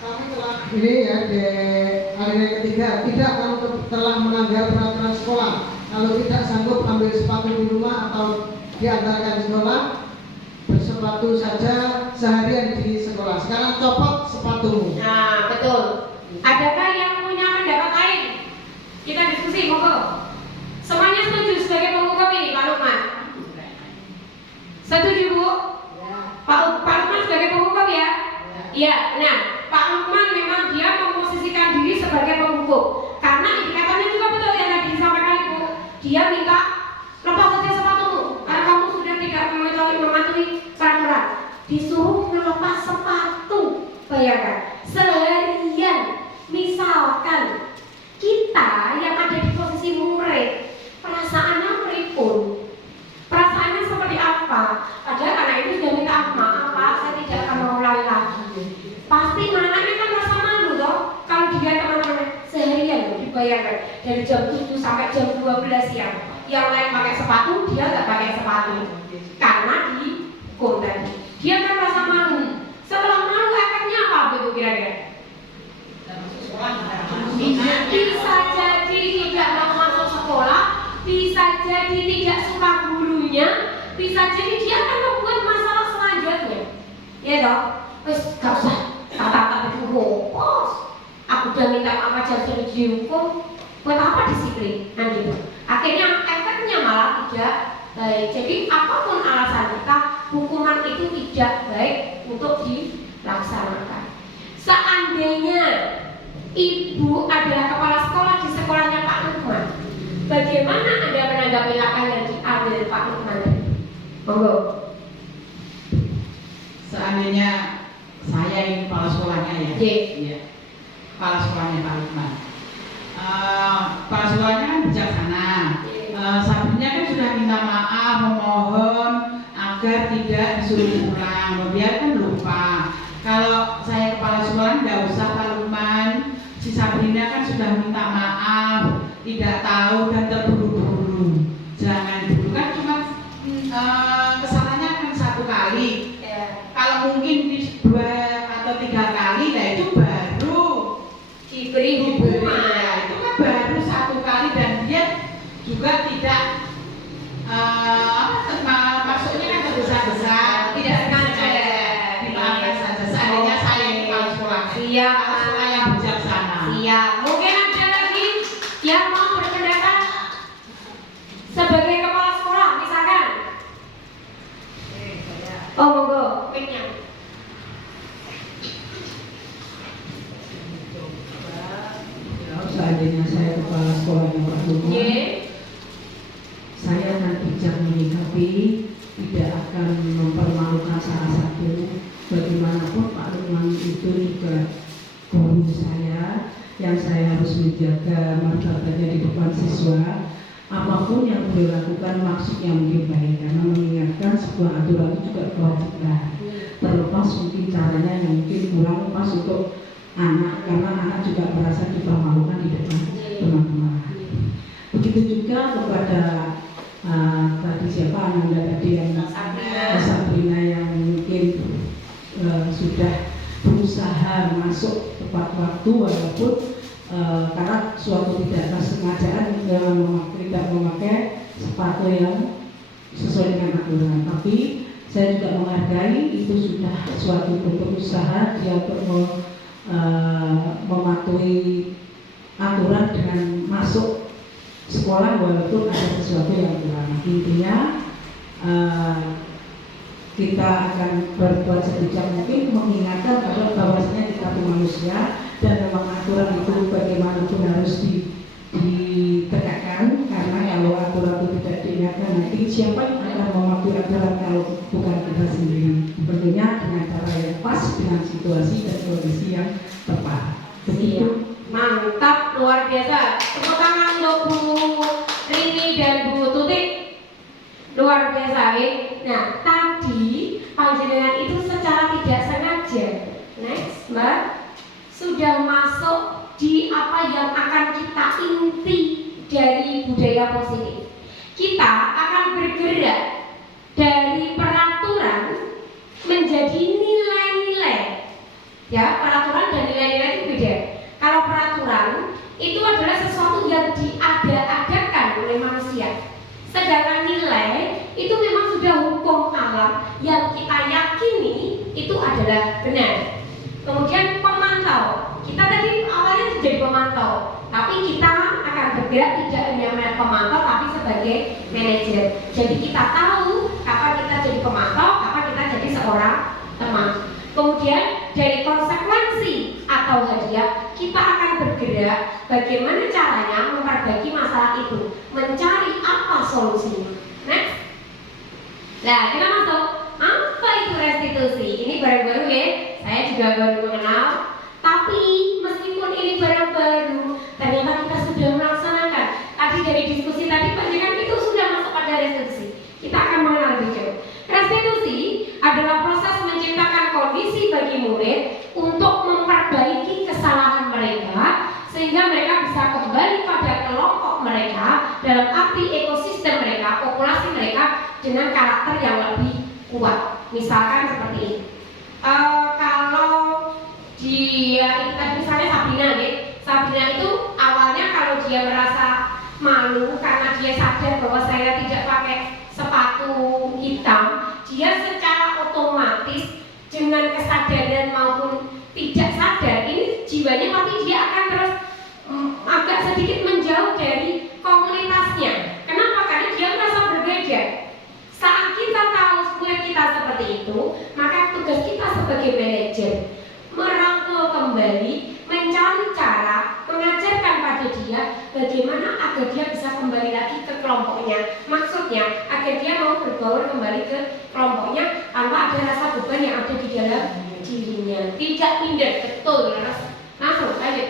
Kami telah ini ya di alinea ketiga, tidak kalau telah melanggar peraturan sekolah. Kalau tidak sanggup ambil sepatu di rumah atau diantarkan di sekolah, bersepatu saja seharian di sekolah. Sekarang copot sepatumu. Nah, betul. Adakah yang punya pendapat lain? Kita diskusi, monggo. Semuanya setuju sebagai penghukum ini, Pak Lukman? Setuju Bu? Pak Lukman sebagai penghukum ya? Iya. Nah, Pak Lukman memang dia memposisikan diri sebagai penghukum karena indikatornya juga betul yang tadi disampaikan Ibu. Dia minta lepas saja sepatumu karena kamu sudah tidak mematuhi peraturan. Disuruh melepas sepatu. Bayangkan, seharian. Misalkan kita yang ada di posisi murid, perasaannya meripun, perasaannya seperti apa? Padahal anak itu sudah minta maaf Pak, saya tidak akan mengulangi lagi. Pasti anaknya kan rasa malu toh kalau dia teman-teman seharian loh, dibayangkan dari jam 7 sampai jam 12 siang. Yang lain pakai sepatu, dia nggak pakai sepatu karena dihukum tadi. Dia kan rasa malu. Setelah malu efeknya apa Bu kira-kira? bisa jadi tidak mau masuk sekolah, bisa jadi tidak suka gurunya, bisa jadi dia akan membuat masalah selanjutnya. Ya toh, wes gak usah kata-kata bos. Aku udah minta maaf aja sudah dihukum. Buat apa disiplin? Nah gitu. Akhirnya efeknya malah tidak baik. Jadi apapun alasan kita, hukuman itu tidak baik untuk dilaksanakan. Seandainya ibu adalah kepala sekolah di sekolahnya Pak Lukman, bagaimana Anda menanggapi langkah yang diambil Pak Lukman? Monggo. Seandainya saya ini kepala sekolahnya ya. Iya. Kepala sekolahnya Pak Lukman. Kepala sekolahnya kan bijaksana. Sabrinya kan sudah minta maaf, memohon agar tidak disuruh ulang. Dia kan lupa. Kalau saya kepala sekolah nggak usah Pak Lukman. Si Sabrina kan sudah minta maaf, tidak tahu dan terburu-buru. Jangan dulu kan cuma kesalahannya kan 1 kali. Kalau mungkin 2 atau 3 kali, nah itu baru Diberi hukuman. Itu kan baru 1 kali dan dia juga tidak maksudnya kan besar-besar, tidak sengaja, dimaafkan saja. Seandainya saya ini kepala sekolah, Siap. kepala sekolah yang bijaksana. Siap. Mungkin ada lagi yang mau berpendapat sebagai kepala sekolah, misalkan. Oh monggo, mic-nya. Seandainya saya kepala sekolahnya Pak Lukman, saya akan bijak menyikapi, tidak akan mempermalukan salah satu. Bagaimanapun Pak Lukman itu juga guru saya, yang saya harus menjaga martabatnya di depan siswa. Apapun yang beliau lakukan maksudnya mungkin baik, karena mengingatkan sebuah aturan itu juga kewajiban. Terlepas mungkin caranya yang mungkin kurang pas untuk anak, karena anak juga merasa dipermalukan di depan teman-teman. Begitu juga kepada tadi siapa Ananda tadi yang Sabrina yang mungkin sudah berusaha masuk tepat waktu walaupun karena suatu tidak kesengajaan tidak memakai sepatu yang sesuai dengan aturan. Tapi saya juga menghargai itu sudah suatu bentuk usaha dia untuk mematuhi aturan dengan masuk sekolah walaupun ada sesuatu yang kurang. Intinya kita akan berbuat sebijak mungkin mengingatkan bahwasanya kita itu manusia dan memang aturan itu bagaimanapun harus ditegakkan, karena kalau aturan itu tidak diingatkan nanti siapa yang akan mematuhi aturan kalau bukan kita sendiri. Tentunya dengan cara yang pas dengan situasi dan kondisi yang tepat. Begitu. Mantap, luar biasa. Tepuk tangan untuk Bu Rini dan Bu Tutik. Luar biasa, ya. Nah, tadi panjenengan itu secara tidak sengaja, next, Mbak, sudah masuk di apa yang akan kita inti dari budaya positif. Kita akan bergerak dari peraturan menjadi nilai-nilai. Ya, peraturan dan nilai-nilai itu beda. Kalau peraturan itu adalah sesuatu yang diada-adakan oleh manusia. Sedangkan nilai itu memang sudah hukum alam yang kita yakini itu adalah benar. Kemudian pemantau, kita tadi awalnya jadi pemantau, tapi kita akan bergerak tidak hanya pemantau tapi sebagai manajer. Jadi kita tahu kapan kita jadi pemantau, kapan kita jadi seorang teman. Kemudian dari konsekuensi atau hadiah kita akan bergerak bagaimana caranya memperbaiki masalah itu, mencari apa solusinya. Next. Nah, kita masuk. Apa itu restitusi? Ini baru-baru ya. Saya juga baru mengenal. Tapi meskipun ini baru-baru, ternyata kita sudah melaksanakan. Tadi dari diskusi tadi panjenengan itu sudah masuk pada restitusi. Kita akan mengenal lebih jauh. Restitusi adalah proses menciptakan kondisi bagi murid untuk memperbaiki kesalahan mereka sehingga mereka bisa kembali pada kelompok mereka dalam arti ekosistem mereka, populasi mereka dengan karakter yang lebih kuat. Misalkan seperti ini. Kalau dia itu tadi misalnya Sabrina, ya. Sabrina itu awal malu karena dia sadar bahwa saya tidak pakai sepatu hitam, dia secara otomatis dengan kesadaran maupun tidak sadar ini jiwanya pasti dia akan terus agak sedikit menjauh dari komunitasnya. Kenapa? Karena dia merasa berbeda. Saat kita tahu kulit kita seperti itu, maka tugas kita sebagai manajer merangkul kembali, mencari cara, mengajarkan pada dia bagaimana agar dia bisa kembali lagi ke kelompoknya. Maksudnya agar dia mau berbaur kembali ke kelompoknya tanpa ada rasa beban yang ada di dalam dirinya. Tidak minder, betul. Langsung lanjut.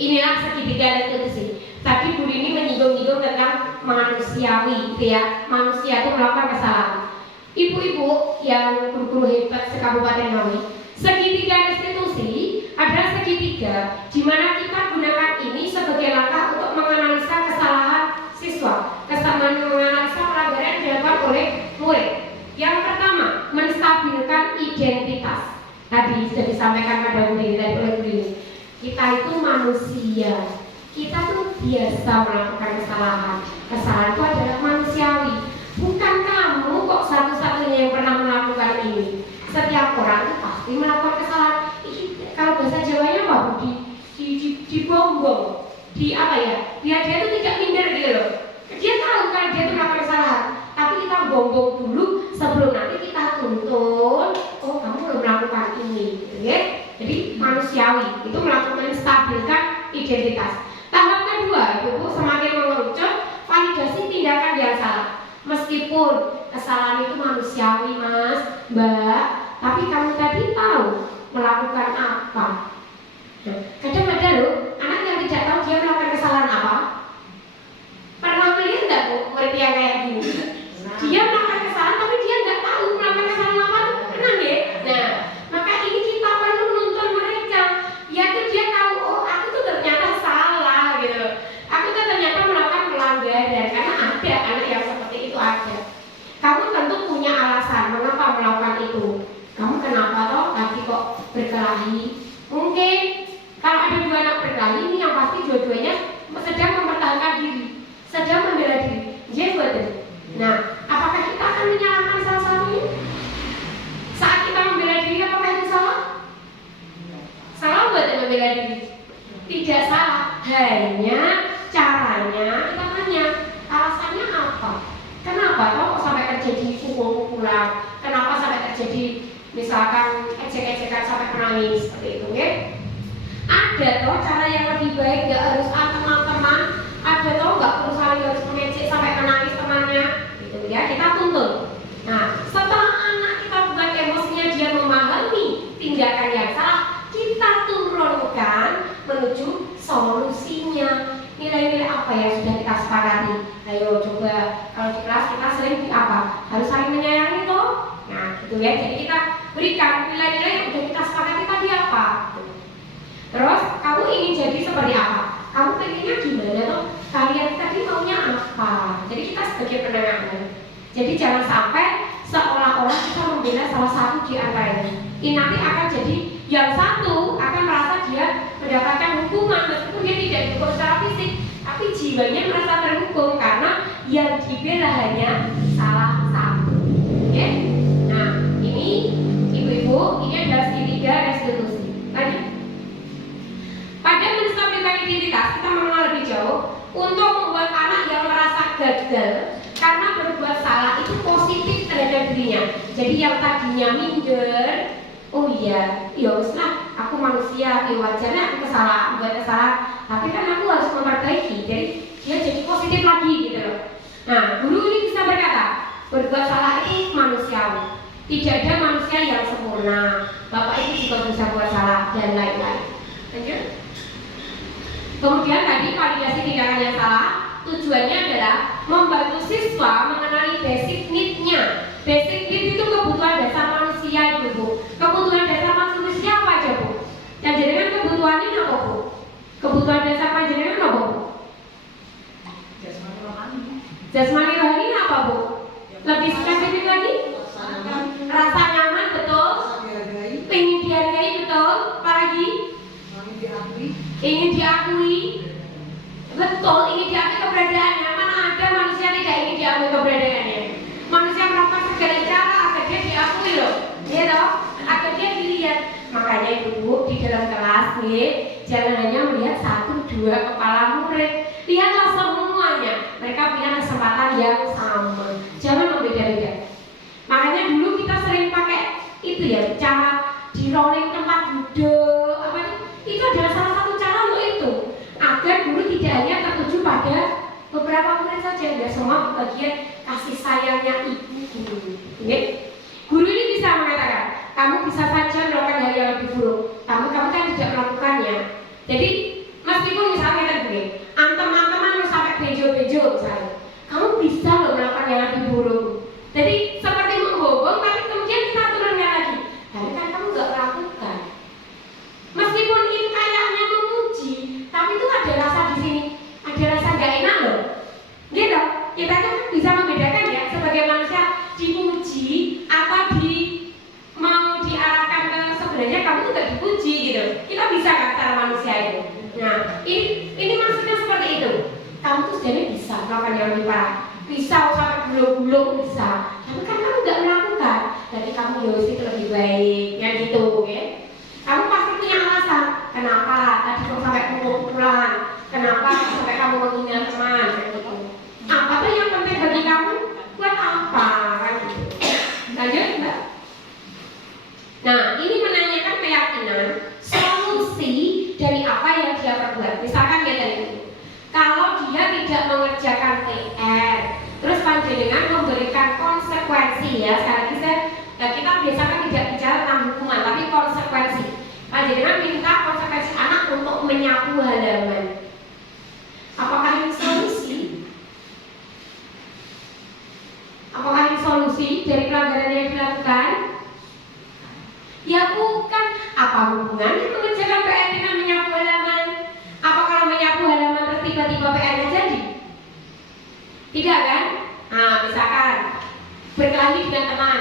Inilah segitiga restitusi. Tadi Bu Rini menyinggung-nyinggung tentang manusiawi, gitu ya. Manusia itu melakukan kesalahan. Ibu-ibu yang guru-guru hebat se-Kabupaten Ngawi, segitiga restitusi adalah segitiga di mana kita gunakan ini sebagai langkah untuk menganalisa kesalahan siswa, menganalisa pelanggaran yang dilakukan oleh murid. Yang pertama, menstabilkan identitas. Tadi sudah disampaikan pada Bu Rini tadi oleh Bu Rini. Kita itu manusia. Kita tuh biasa melakukan kesalahan. Kesalahan itu adalah manusiawi. Bukan kamu kok satu-satunya yang pernah melakukan ini. Setiap orang itu pasti melakukan kesalahan. Kalau bahasa Jawanya apa Bu? Dibombong. Di apa ya? Dia tuh tidak minder gitu loh. Dia tahu kalau dia itu melakukan kesalahan. Tapi kita bombong dulu sebelum nanti kita tuntun. Oh, kamu belum melakukan ini, gitu ya. Jadi manusiawi itu melakukan stabilkan identitas. Tahap kedua, Ibu semakin mengerucut validasi tindakan yang salah. Meskipun kesalahan itu manusiawi, Mas, Mbak, tapi kamu tadi tahu melakukan apa? Kadang ada loh anak yang tidak tahu dia melakukan kesalahan apa. Pernah melihat nggak Bu murid yang kayak gini? Dia melakukan kesalahan tapi dia nggak tahu melakukan kesalahan apa. Pernah ya? Nah, maka ini kita perlu nuntun mereka. Ya tuh dia tahu, oh aku tuh ternyata salah gitu. Aku tuh ternyata melakukan pelanggaran karena ada anak yang seperti itu ada. Kamu tentu punya alasan mengapa melakukan itu. Kamu kenapa toh tadi kok berkelahi? Mungkin kalau ada dua anak berkelahi ini yang pasti dua-duanya sedang mempertahankan diri, sedang membela diri. Jadi betul. Nah, apakah kita akan menyalahkan salah satunya? Saat kita membela diri apakah itu salah? Salah buat membela diri? Tidak salah. Hanya caranya kita tanya alasannya apa? Kenapa kok sampai terjadi pukul-pukulan? Kenapa sampai terjadi misalkan ejek-ejekan sampai menangis seperti itu ya? Ada toh cara yang lebih baik, nggak harus teman-teman. Ada toh nggak perlu saling harus mengejek sampai menangis temannya, gitu ya. Kita tuntun. Nah, setelah anak kita buat emosinya dia memahami tindakan yang salah, kita turunkan menuju solusinya. Nilai-nilai apa yang sudah kita sepakati? Ayo coba kalau di kelas kita sering di apa? Harus saling menyayangi toh. Nah, gitu ya. Jadi kita berikan nilai-nilai yang sudah kita sepakati tadi apa? Terus kamu ingin jadi seperti apa? Kamu pengennya gimana toh? Kalian tadi maunya apa? Jadi kita sebagai penengahnya. Jadi jangan sampai seolah-olah kita membela salah satu di antaranya. Ini nanti akan jadi yang satu akan merasa dia mendapatkan hukuman meskipun dia tidak dihukum secara fisik, tapi jiwanya merasa terhukum karena yang dibela hanya salah satu. Oke? Nah, ini ibu-ibu, ini adalah segitiga restitusi. Lanjut. Pada menstabilkan identitas, kita mengenal lebih jauh untuk membuat anak yang merasa gagal karena berbuat salah itu positif terhadap dirinya. Jadi yang tadinya minder, oh iya, ya uslah, aku manusia, ya wajarnya aku buat kesalahan, tapi kan aku harus memperbaiki. Jadi dia jadi positif lagi gitu loh. Nah, guru ini bisa berkata, berbuat salah itu manusiawi. Tidak ada manusia yang sempurna. Bapak itu juga bisa buat salah dan lain-lain. Lanjut. Kemudian tadi validasi tindakan yang salah tujuannya adalah membantu siswa mengenali basic need-nya. Basic need itu kebutuhan dasar manusia, Ibu. Kebutuhan dasar manusia apa aja, Bu? Dan jenengan kebutuhannya apa, Bu? Kebutuhan dasar panjenengan apa, Bu? Jasmani rohani apa, Bu? Lebih spesifik lagi? Rasa nyaman, betul. Ingin dihargai, betul. Apa lagi? Ingin diakui. betul ingin diambil keberadaannya. Mana ada manusia tidak ingin diambil keberadaannya. Manusia melakukan segala cara agar dia diakui loh, ya toh, agar dia dilihat. Makanya ibu di dalam kelas nih, jangan hanya melihat 1-2 kepala murid, lihatlah semuanya. Mereka punya kesempatan yang sama, jangan membeda-beda. Makanya dulu kita sering pakai itu ya, cara di rolling tempat duduk apa itu adalah salah satu cara untuk itu, agar guru tidak hanya tertuju pada beberapa murid saja, biar semua bagian kasih sayangnya ibu guru. Guru ini bisa mengatakan, kamu bisa saja melakukan hal yang lebih buruk, kamu kan tidak melakukannya. Jadi meskipun misalnya kita begini, antem-anteman sampai bejo-bejo misalnya, kamu bisa loh melakukan yang lebih buruk. Jadi seperti membobong, tapi kemudian kita turunkan lagi. Tapi kan kamu nggak melakukan. Meskipun ini kayaknya memuji, tapi itu ada rasa di sini, ada rasa gak enak loh. Gitu. Kita tuh bisa membedakan ya sebagai manusia, dipuji apa mau diarahkan ke sebenarnya kamu tuh gak dipuji gitu. Kita bisa kan secara manusia itu. Nah, ini maksudnya seperti itu. Kamu tuh sebenarnya bisa melakukan yang lebih parah. Bisa sampai gulung-gulung bisa. Tapi kan kamu gak melakukan. Jadi kamu yos itu lebih baik, yang gitu, ya. Kamu pasti punya alasan. Kenapa tadi kok sampai pukul-pukulan? Kenapa sampai kamu menghina teman? Gitu. Apa tuh yang penting bagi kamu? Buat apa? Kan gitu. Lanjut, Mbak. Nah, ini menanyakan keyakinan solusi dari apa yang dia perbuat. Misalkan ya tadi, kalau dia tidak mengerjakan PR, terus panjenengan memberikan konsekuensi ya. Sekali lagi kita biasakan tidak bicara tentang hukuman, tapi konsekuensi. Panjenengan minta konsekuensi anak untuk menyapu halaman. Apakah ini solusi? Apakah ini solusi dari pelanggaran yang dilakukan? Ya bukan. Apa hubungannya mengerjakan PR dengan menyapu halaman? Apa kalau menyapu halaman terus tiba-tiba PR-nya jadi? Tidak kan? Nah, misalkan berkelahi dengan teman,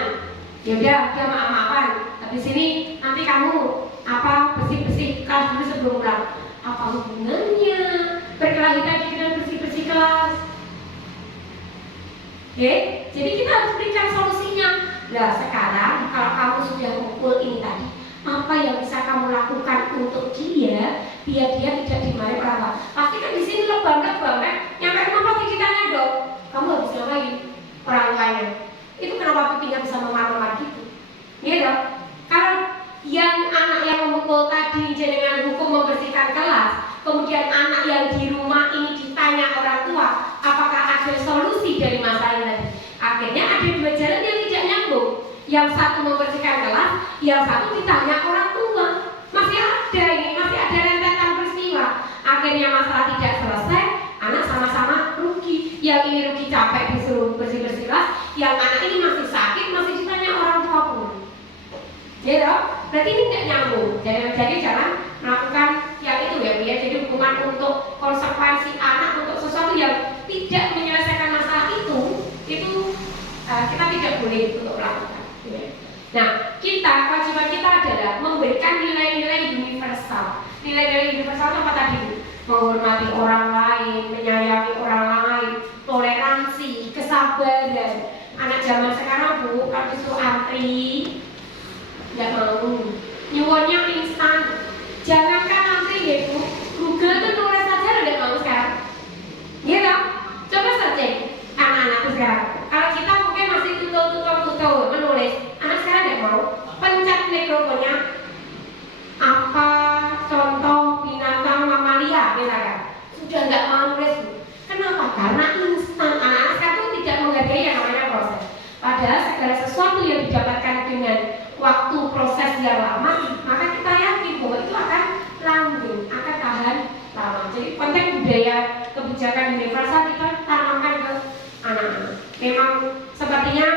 ya udah dia maaf-maafan. Habis ini nanti kamu bersih-bersih kelas dulu sebelum pulang. Apa hubungannya berkelahi tadi dengan bersih-bersih kelas? Jadi kita harus berikan solusinya. Nah sekarang kalau kamu sudah mukul ini tadi, apa yang bisa kamu lakukan untuk dia biar dia tidak dimarahi orang tua? Pasti kan di sini lebam-lebam kan, nyampe rumah pasti kita nyadok. Kamu harus ngapain orang tuanya? Itu kenapa pipinya bisa memar-memar gitu? Gitu. Kalau yang anak yang memukul tadi dengan hukum membersihkan kelas, kemudian anak yang di rumah ini ditanya orang tua, apakah ada solusi dari masalah tadi? Akhirnya ada dua jalan yang tidak nyambung. Yang satu membersihkan kelas, yang satu ditanya orang tua. Masih ada rentetan peristiwa. Akhirnya masalah tidak selesai, anak sama-sama rugi. Yang ini rugi capek disuruh bersih-bersih kelas, yang anak ini masih sakit, masih ditanya orang tua pun. Jadi, berarti ini tidak nyambung. Jadi jangan melakukan yang itu ya, ya. Jadi hukuman untuk konsekuensi anak untuk sesuatu yang tidak menyelesaikan masalah itu kita tidak boleh untuk melakukan. Nah, kewajiban kita adalah memberikan nilai-nilai universal. Nilai-nilai universal itu apa tadi? Menghormati orang lain, menyayangi orang lain, toleransi, kesabaran. Anak zaman sekarang Bu, kalau disuruh antri nggak mau, nyuwunnya instan. Jangankan antri ya Bu, Google tuh nulis saja udah mau sekarang. Gitu, coba searching anak-anak tuh sekarang. Kalau kita mungkin masih tutul menulis, anak sekarang nggak mau. Pencet mikrofonnya, apa contoh binatang mamalia misalkan, sudah nggak mau nulis Bu. Kenapa? Karena instan. Anak-anak sekarang tuh tidak menghargai yang namanya proses. Padahal segala sesuatu yang didapatkan dengan waktu proses yang lama, maka kita yakin bahwa itu akan langgeng, akan tahan lama. Jadi penting budaya kebijakan universal kita tanamkan ke anak-anak. Memang sepertinya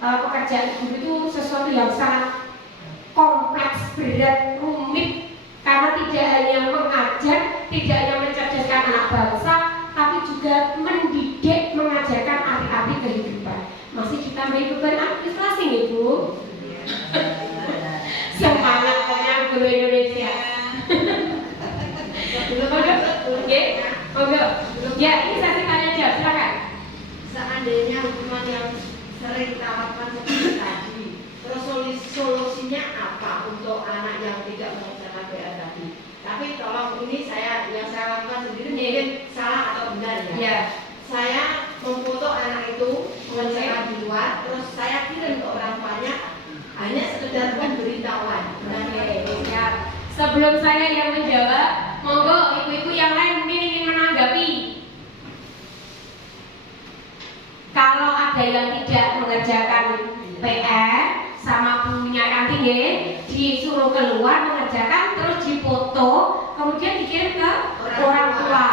pekerjaan guru itu sesuatu yang sangat kompleks, berat, rumit, karena tidak hanya mengajar, tidak hanya mencerdaskan anak bangsa, tapi juga mendidik, mengajarkan arti-arti kehidupan. Masih ditambahi beban administrasi nih Bu. Semangat pokoknya guru Indonesia. Oke, Ya, ini sesi tanya jawab, silakan. Seandainya hukuman yang sering tawarkan seperti tadi, terus solusinya apa untuk anak yang tidak mengerjakan PR tadi? Tapi tolong ini yang saya lakukan sendiri mungkin salah atau benar ya. Ya. Saya memfoto anak itu mengerjakan di luar, terus saya kirim ke orang tuanya hanya sekedar pemberitahuan. Oke, siap. Sebelum saya yang menjawab, monggo ibu-ibu yang lain mungkin ingin menanggapi. Kalau ada yang tidak mengerjakan PR sama gurunya nanti disuruh keluar mengerjakan terus difoto kemudian dikirim ke orang tua.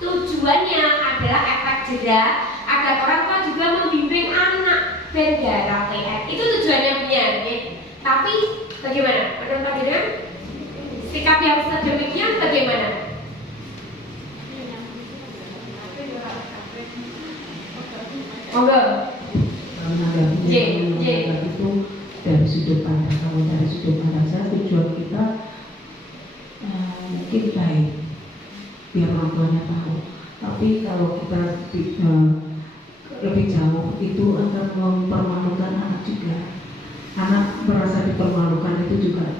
Tujuannya adalah efek jerah agar orang tua juga membimbing anak bendera PR. Itu tujuannya benar. Tapi bagaimana? Menurut Pak Jenderal, sikap yang sedemikian bagaimana? Monggo. Menanggapi itu dari sudut pandang, kalau dari sudut pandang saya tujuan kita mungkin baik biar orang tuanya tahu, tapi kalau kita lebih jauh itu akan mempermalukan anak juga. Anak merasa dipermalukan itu juga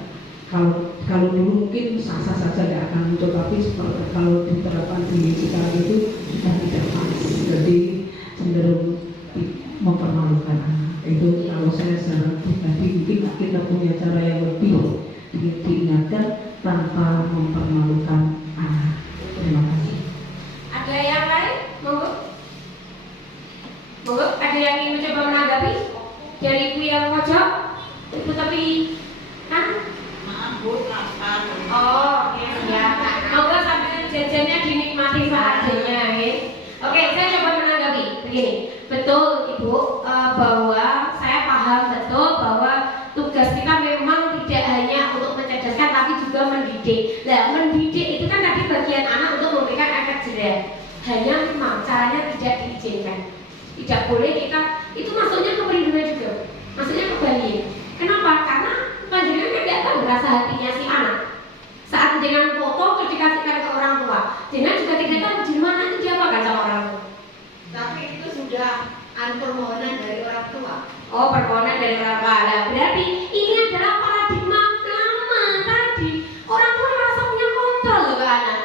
kalau dulu mungkin sah-sah saja tidak akan muncul, tapi seperti kalau diterapkan di sekarang itu sudah tidak pas, jadi cenderung mempermalukan anak. Itu kalau saya secara pribadi mungkin kita punya cara yang lebih diingatkan tanpa mempermalukan anak. Terima kasih. Ada yang lain? Monggo. Monggo, ada yang ingin mencoba menanggapi? Dari ibu yang pojok? Ibu tapi kan? Maaf Bu, lapar. Oh, ya. Monggo sambil jajannya dinikmati seadanya, ya. Oke, saya coba menanggapi. Begini, betul Ibu, bahwa saya paham betul bahwa tugas kita memang tidak hanya untuk mencerdaskan tapi juga mendidik. Nah, mendidik itu kan tadi bagian anak untuk memberikan efek jerah. Hanya memang caranya tidak diizinkan. Tidak boleh kita, itu masuknya ke perlindungan juga. Maksudnya ke bayi. Kenapa? Karena panjenengan kan tidak tahu rasa hatinya si anak. Saat dengan foto terus dikasihkan ke orang tua, jenengan juga tidak tahu di mana itu diapakan sama orang tua. Tapi itu sudah permohonan dari orang tua. Oh, permohonan dari orang tua. Nah, berarti ini adalah paradigma lama tadi. Orang tua merasa punya kontrol loh ke anak.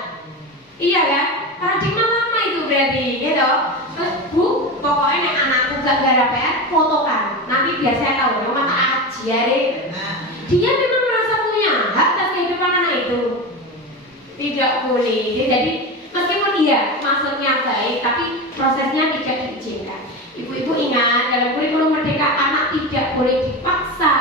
Iya kan? Paradigma lama itu berarti, gitu. Terus Bu, pokoknya nek anakku gak gara PR, fotokan. Nanti biar saya tahu, memang tak ajari. Dia memang merasa punya hak atas kehidupan anak itu. Tidak boleh. Jadi meskipun iya maksudnya baik, tapi prosesnya tidak diizinkan. Ibu-ibu ingat, dalam kurikulum Merdeka anak tidak boleh dipaksa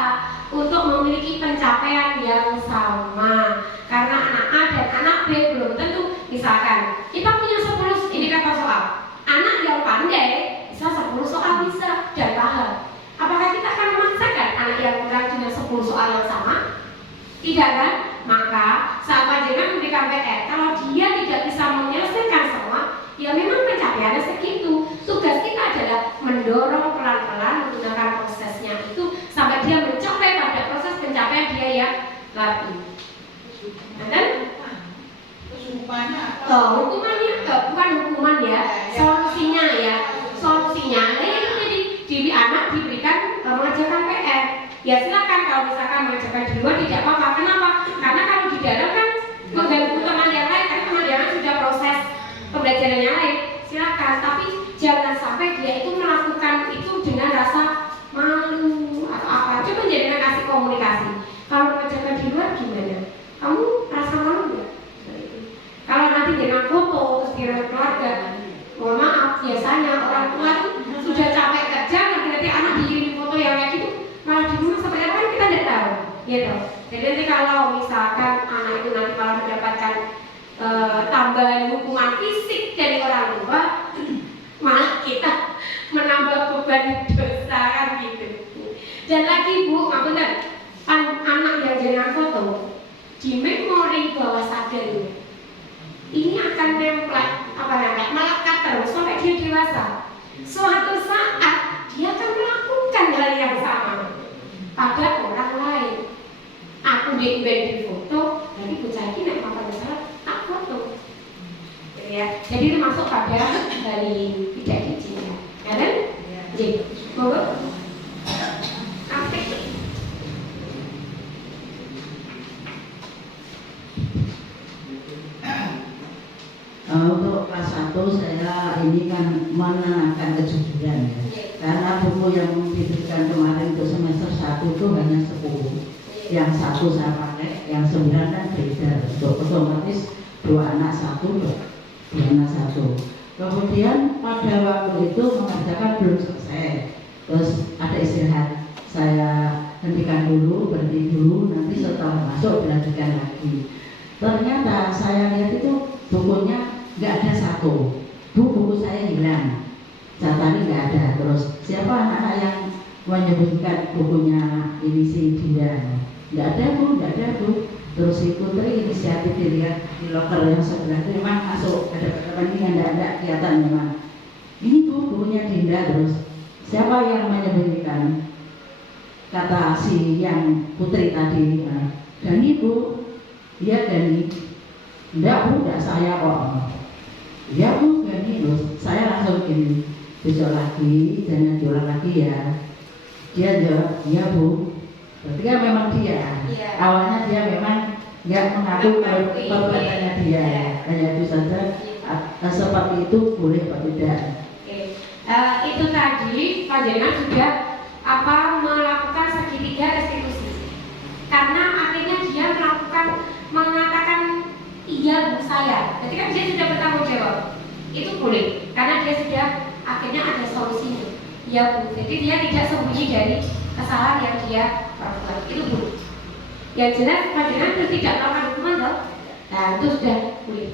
untuk memiliki pencapaian yang sama. Karena anak A dan anak B belum tentu. Misalkan kita punya 10 indikator soal, anak yang pandai bisa 10 soal bisa dan paham. Apakah kita akan memaksakan anak yang kurang dengan 10 soal yang sama? Tidak kan? Maka saat panjenengan memberikan PR, kalau dia tidak bisa menyelesaikan semua, ya memang pencapaiannya segitu. Tugas kita adalah mendorong pelan-pelan menggunakan prosesnya itu sampai dia mencapai pada proses pencapaian dia yang tadi. Dan Hukumannya apa? hukumannya bukan hukuman ya, solusinya ya, solusinya. Nah itu jadi anak diberikan mengerjakan PR. Ya silakan kalau misalkan mengerjakan di luar tidak apa-apa. Kenapa? Karena kalau di dalam kan mengganggu teman yang lain, karena teman yang lain sudah proses pembelajaran yang lain. Silakan, tapi jangan sampai dia itu melakukan itu dengan rasa malu atau apa. Coba jadikan kasih komunikasi. Kalau mengerjakan di luar gimana? Kamu rasa malu nggak? Kalau nanti dengan foto terus kirim keluarga, mohon maaf, biasanya orang tua tuh sudah capek kerja, nanti anak dikirim foto yang kayak gitu, malah di rumah sampai apa kita tidak tahu, gitu. Jadi nanti kalau misalkan anak itu nanti malah mendapatkan tambahan hukuman fisik dari orang tua, malah kita menambah beban dosa kan gitu. Dan lagi Bu, ngapunten, anak yang jangan foto di memori bawah sadar ini akan template melekat terus sampai dia dewasa. Suatu saat dia akan melakukan hal yang sama pada orang lain. Aku di foto, jadi bocah ini nek papa salah tak foto. ya. Jadi itu masuk pada hari tidak diizinkan, ya kan? Jadi, monggo. Untuk kelas 1 saya ini kan menanamkan kejujuran ya. Karena buku yang diberikan kemarin untuk semester 1 itu hanya 10. Yang 1 saya pakai, yang 9 kan beda. Otomatis 2 anak 1, 2 anak 1. Kemudian pada waktu itu mengerjakan belum selesai. Terus ada istirahat. Saya hentikan dulu, berhenti dulu, nanti setelah masuk dilanjutkan lagi. Ternyata saya lihat itu bukunya nggak ada 1. Buku saya hilang, catanya nggak ada. Terus siapa anak-anak yang menyebutkan bukunya ini si dia? Nggak ada bu, nggak ada bu. Terus si Putri inisiatif dilihat di loker yang sebelah itu memang masuk, ada perbandingan, nggak kelihatan memang. Ini bu bukunya Dinda. Terus siapa yang menyembunyikan? Kata si yang Putri tadi, Dani bu. Iya Dani. Enggak bu, enggak saya kok. Iya bu, Dani. Terus saya langsung gini, besok lagi, jangan diulang lagi ya. Dia jawab, iya bu. Berarti kan memang dia. Awalnya dia memang nggak mengaku kalau perbuatannya dia. Hanya itu saja. Seperti itu boleh atau tidak? Itu tadi panjenengan sudah melakukan segitiga restitusi. Karena akhirnya dia mengatakan iya bu saya. Jadi kan dia sudah bertanggung jawab. Itu boleh karena dia sudah akhirnya ada solusinya. Iya bu. Jadi dia tidak sembunyi dari kesalahan yang dia perbuat. Itu boleh. Yang jelas panjenengan tidak melakukan hukuman toh. Nah itu sudah boleh.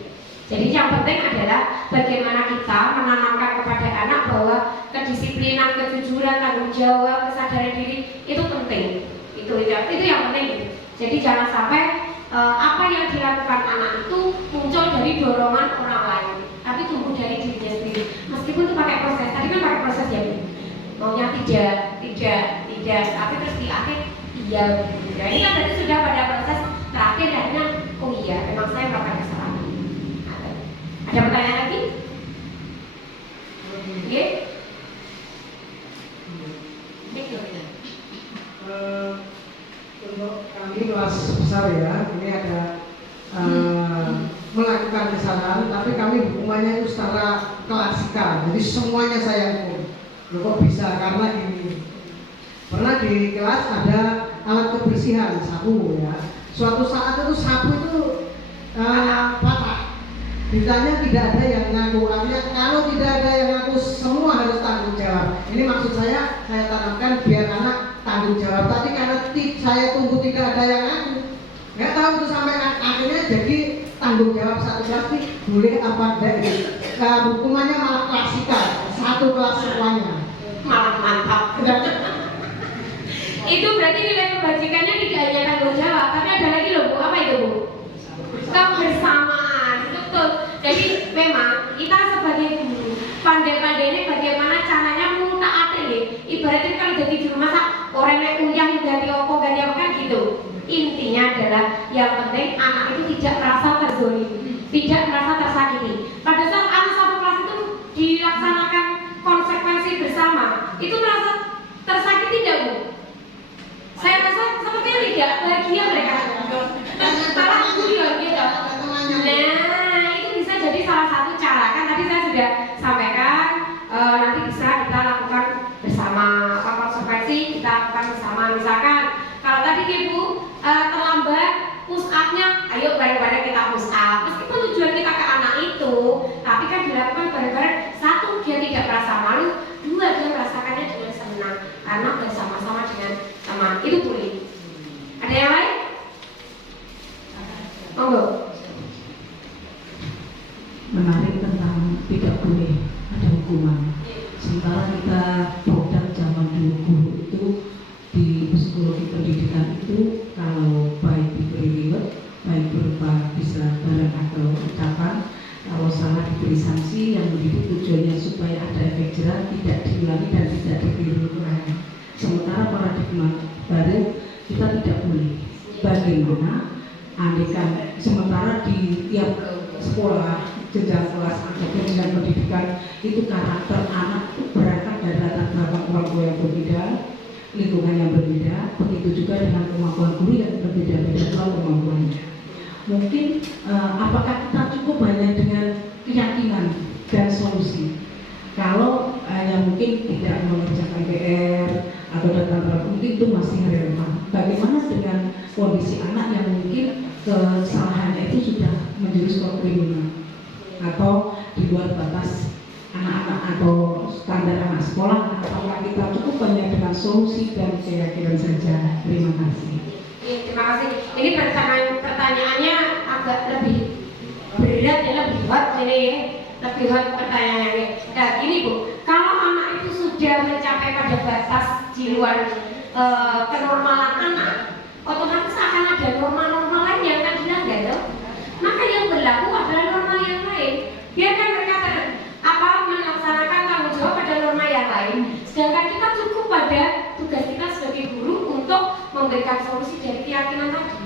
Jadi yang penting adalah bagaimana kita menanamkan kepada anak bahwa kedisiplinan, kejujuran, tanggung jawab, kesadaran diri itu penting. Itu yang penting. Jadi jangan sampai apa yang dilakukan anak itu muncul dari dorongan orang lain, tapi tumbuh dari dirinya sendiri. Meskipun itu pakai proses, tadi kan pakai proses ya, maunya tidak, tapi terus di akhir iya. Nah, ini kan berarti sudah pada proses terakhir akhirnya oh iya, memang saya melakukan kesalahan. Ada pertanyaan lagi? Oke. Untuk kami kelas besar ya, ini ada melakukan kesalahan, tapi kami hukumannya itu secara klasikal. Jadi semuanya saya hukum. Loh kok bisa? Karena gini. Pernah di kelas ada alat kebersihan sapu ya. Suatu saat itu sapu itu patah. Ditanya tidak ada yang ngaku. Artinya kalau tidak ada yang ngaku semua harus tanggung jawab. Ini maksud saya tanamkan biar anak tanggung jawab. Tapi karena saya tunggu tidak ada yang ngaku, nggak tahu itu sampai akhirnya jadi tanggung jawab satu kelas ini boleh apa enggak. Hukumannya malah klasikal, 1 kelas semuanya. Malah mantap. Itu berarti nilai kebajikannya tidak hanya tanggung jawab, tapi ada lagi loh bu, apa itu bu? Kebersamaan, betul. Jadi memang kita sebagai guru pandai-pandainya bagaimana caranya mentaati ya. Ibaratnya kalau jadi juru masak orang yang uyah ganti opo ganti apa kan gitu. Intinya adalah yang penting anak itu tidak merasa terzolimi, tidak merasa tersakiti. Pada saat anak satu kelas itu dilaksanakan konsekuensi bersama, itu merasa tersakiti tidak bu? Saya rasa sepertinya tidak, bahagia mereka. Malah aku gitu. Nah, itu bisa jadi salah satu cara. Kan tadi saya sudah sampaikan nanti bisa kita lakukan bersama. Konsekuensi kita lakukan bersama. Misalkan kalau tadi ibu terlambat push up-nya, ayo bareng-bareng kita push up. Meskipun tujuan kita ke anak itu, tapi kan dilakukan bareng-bareng. 1, dia tidak merasa malu. 2, dia merasakannya dengan senang karena bersama-sama dengan teman. Itu boleh. Ada yang lain? Monggo. Menarik tentang tidak boleh ada hukuman. Sementara kita produk zaman dulu guru itu di psikologi pendidikan itu kalau baik diberi reward, baik berupa bisa barang atau ucapan, kalau salah diberi sanksi yang mendidik tujuannya supaya ada efek jerah, tidak diulangi dan tidak ditiru lagi. Sementara paradigma baru kita tidak boleh. Bagaimana? Andaikan sementara di tiap sekolah jenjang kelas ataupun jenjang pendidikan itu karakter anak berangkat dari latar belakang orang tua yang berbeda, lingkungan yang berbeda, begitu juga dengan kemampuan guru yang berbeda-beda kemampuannya. Mungkin apakah kita cukup hanya dengan keyakinan dan solusi? Kalau hanya mungkin tidak mengerjakan PR atau data mungkin itu masih relevan. Bagaimana dengan kondisi anak yang mungkin kesalahannya itu sudah menjurus ke kriminal atau di luar batas anak-anak atau standar anak sekolah? Apakah kita cukup hanya dengan solusi dan keyakinan saja? Terima kasih. Terima kasih. Ini pertanyaannya agak lebih berat ya, lebih hot ini ya, lebih hot pertanyaannya. Nah gini Bu, kalau anak itu sudah mencapai pada batas di luar kenormalan anak, otomatis akan ada norma-norma lain yang akan dilanggar. Maka yang berlaku adalah norma yang lain. Biarkan mereka melaksanakan tanggung jawab pada norma yang lain. Sedangkan kita cukup pada tugas kita sebagai guru untuk memberikan solusi dari keyakinan tadi.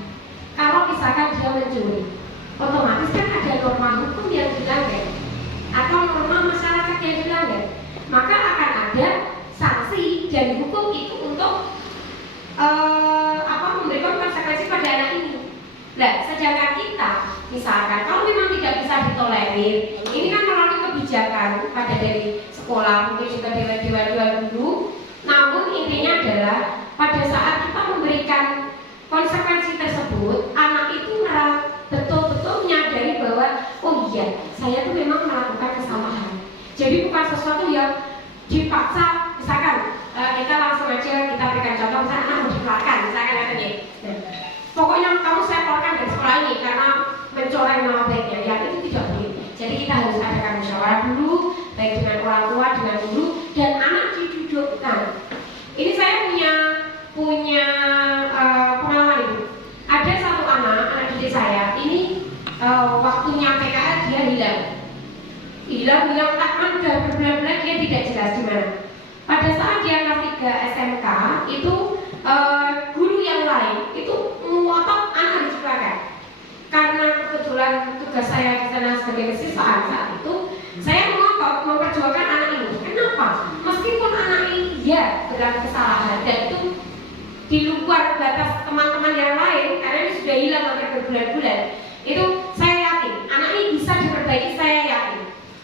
Kalau misalkan dia mencuri, otomatis kan ada norma hukum yang dilanggar atau norma masyarakat yang dilanggar. Maka akan ada sanksi dan hukum itu untuk memberikan konsekuensi pada anak ini. Nah, sedangkan kita, misalkan kalau memang tidak bisa ditolerir, ini kan melalui kebijakan pada dari sekolah, mungkin juga dewan-dewan guru. Namun intinya adalah pada saat kita memberikan konsekuensi tersebut, anak itu betul-betul menyadari bahwa oh iya, saya tuh memang melakukan kesalahan. Jadi bukan sesuatu yang dipaksa. Misalkan kita langsung aja kita berikan contoh, misalkan anak mau dikeluarkan, misalkan katanya, pokoknya kamu saya keluarkan dari sekolah ini karena mencoreng nama baiknya. Yang itu tidak boleh. Jadi kita harus adakan musyawarah dulu, baik dengan orang tua, dengan guru, dan anak didudukkan. Ini saya punya pengalaman Ibu. Ada satu anak didik saya, ini waktunya PKL dia hilang tak udah berbulan-bulan dia tidak jelas di mana. Pada saat dia kelas 3 SMK itu guru yang lain itu ngotot anak diciptakan. Karena kebetulan tugas saya di sana sebagai kesiswaan saat itu, saya ngotot memperjuangkan anak ini. Kenapa? Meskipun anak ini ya berlaku kesalahan dan itu di luar batas teman-teman yang lain, karena ini sudah hilang hampir berbulan-bulan, itu saya yakin anak ini bisa diperbaiki. Saya yakin.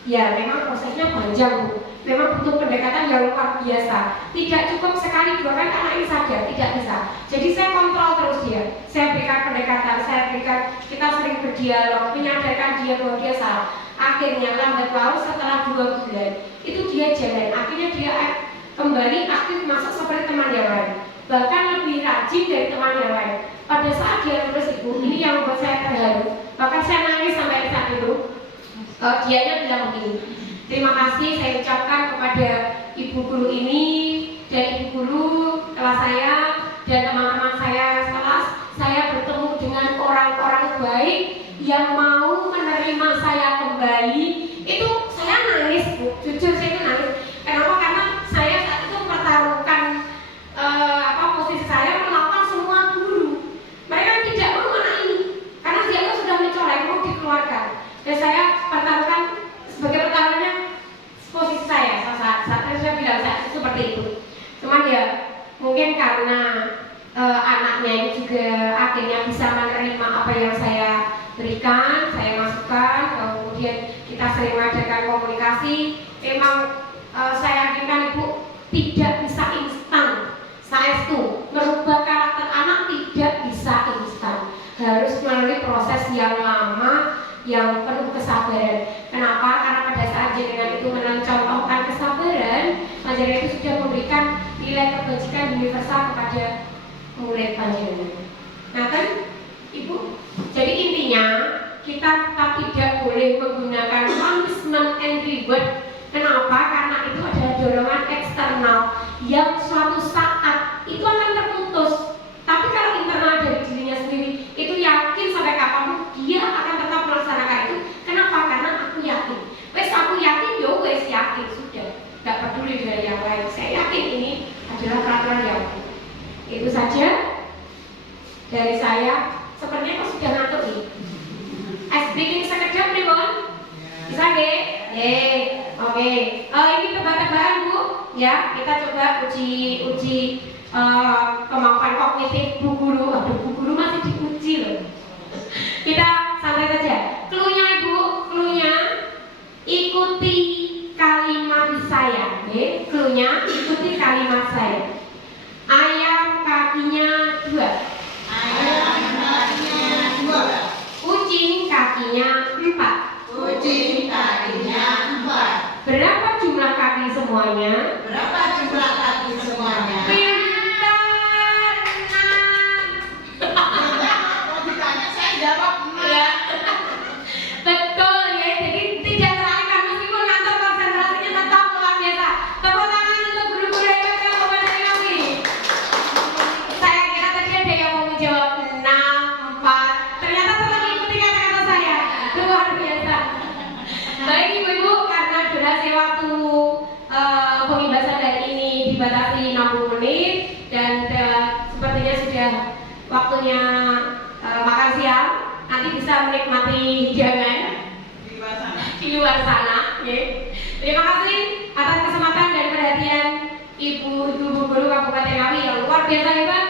Ya memang prosesnya panjang Bu. Memang butuh pendekatan yang luar biasa. Tidak cukup sekali 2 kali anak ini sadar, tidak bisa. Jadi saya kontrol terus dia. Saya berikan pendekatan, kita sering berdialog, menyadarkan dia bahwa dia salah. Akhirnya lambat laun setelah 2 bulan itu dia jalan. Akhirnya dia kembali aktif masuk seperti teman yang lain. Bahkan lebih rajin dari teman yang lain. Pada saat dia lulus Ibu, ini yang membuat saya terharu. Bahkan saya nangis sampai saat itu. Dianya bilang begini, terima kasih saya ucapkan kepada ibu guru ini dan ibu guru kelas saya dan teman-teman saya sekelas. Saya bertemu dengan orang-orang baik yang mau menerima saya kembali. Itu saya nangis Bu, jujur saya itu nangis. Kenapa? Karena saya saat itu mempertaruhkan posisi saya melawan semua guru. Mereka tidak mau anak ini karena dia sudah mencolek, mau dikeluarkan. Dan saya pertaruhkan sebagai pertaruhannya posisi saya saat saya bilang saat itu seperti itu. Cuman ya mungkin karena anaknya ini juga akhirnya bisa menerima apa yang saya berikan, saya masukkan, kemudian kita sering mengadakan komunikasi. Memang saya yakinkan Ibu tidak bisa instan. Saya itu merubah karakter anak tidak bisa instan, harus melalui proses yang lama, yang penuh kesabaran. Kenapa? Karena pada saat jenengan itu mencontohkan kesabaran, panjenengan itu sudah memberikan nilai kebajikan universal kepada murid panjenengan. Nah kan Ibu, jadi intinya kita tetap tidak boleh menggunakan punishment and reward. Kenapa? Karena itu adalah dorongan eksternal yang suatu saat itu akan terputus. Tapi kalau internal dari dirinya sendiri, itu yakin sampai kapanpun dia akan tetap melaksanakan itu. Kenapa? Karena aku yakin. Aku yakin, yo wes yakin sudah. Tidak peduli dengan yang lain. Saya yakin ini adalah peraturan yang baik. Itu saja dari saya. Sepertinya kok sudah ngantuk nih. Ice breaking sekejap nih Bon. Oke, ini tebak-tebakan Bu, ya kita coba uji kemampuan kognitif Bu Guru. Aduh, Bu Guru masih diuji loh. Kita santai saja. Cluenya Ibu, cluenya ikuti kalimat saya. Oke, cluenya ikuti kalimat saya. Ayam kakinya 2. Ayam kakinya 2. Kucing kakinya 4. Kucing kakinya 4. Berapa jumlah kaki semuanya? Berapa jumlah kaki semuanya? Pintar 6. Kalau ditanya saya jawab 6. Ya. Betul ya, jadi tidak teralihkan meskipun ngantor konsentrasinya tetap luar biasa. Tepuk tangan untuk guru-guru hebat yang Bapak dari kami. Saya kira tadi ada yang mau menjawab 6, 4. Ternyata telah mengikuti kata-kata saya. Luar biasa. Baik Ibu-ibu, karena durasi waktu pembahasan hari ini dibatasi 60 menit dan sepertinya sudah waktunya makan siang. Nanti bisa menikmati hidangan di luar sana. Ya. Terima kasih atas kesempatan dan perhatian Ibu Guru Kabupaten Ngawi yang luar biasa hebat.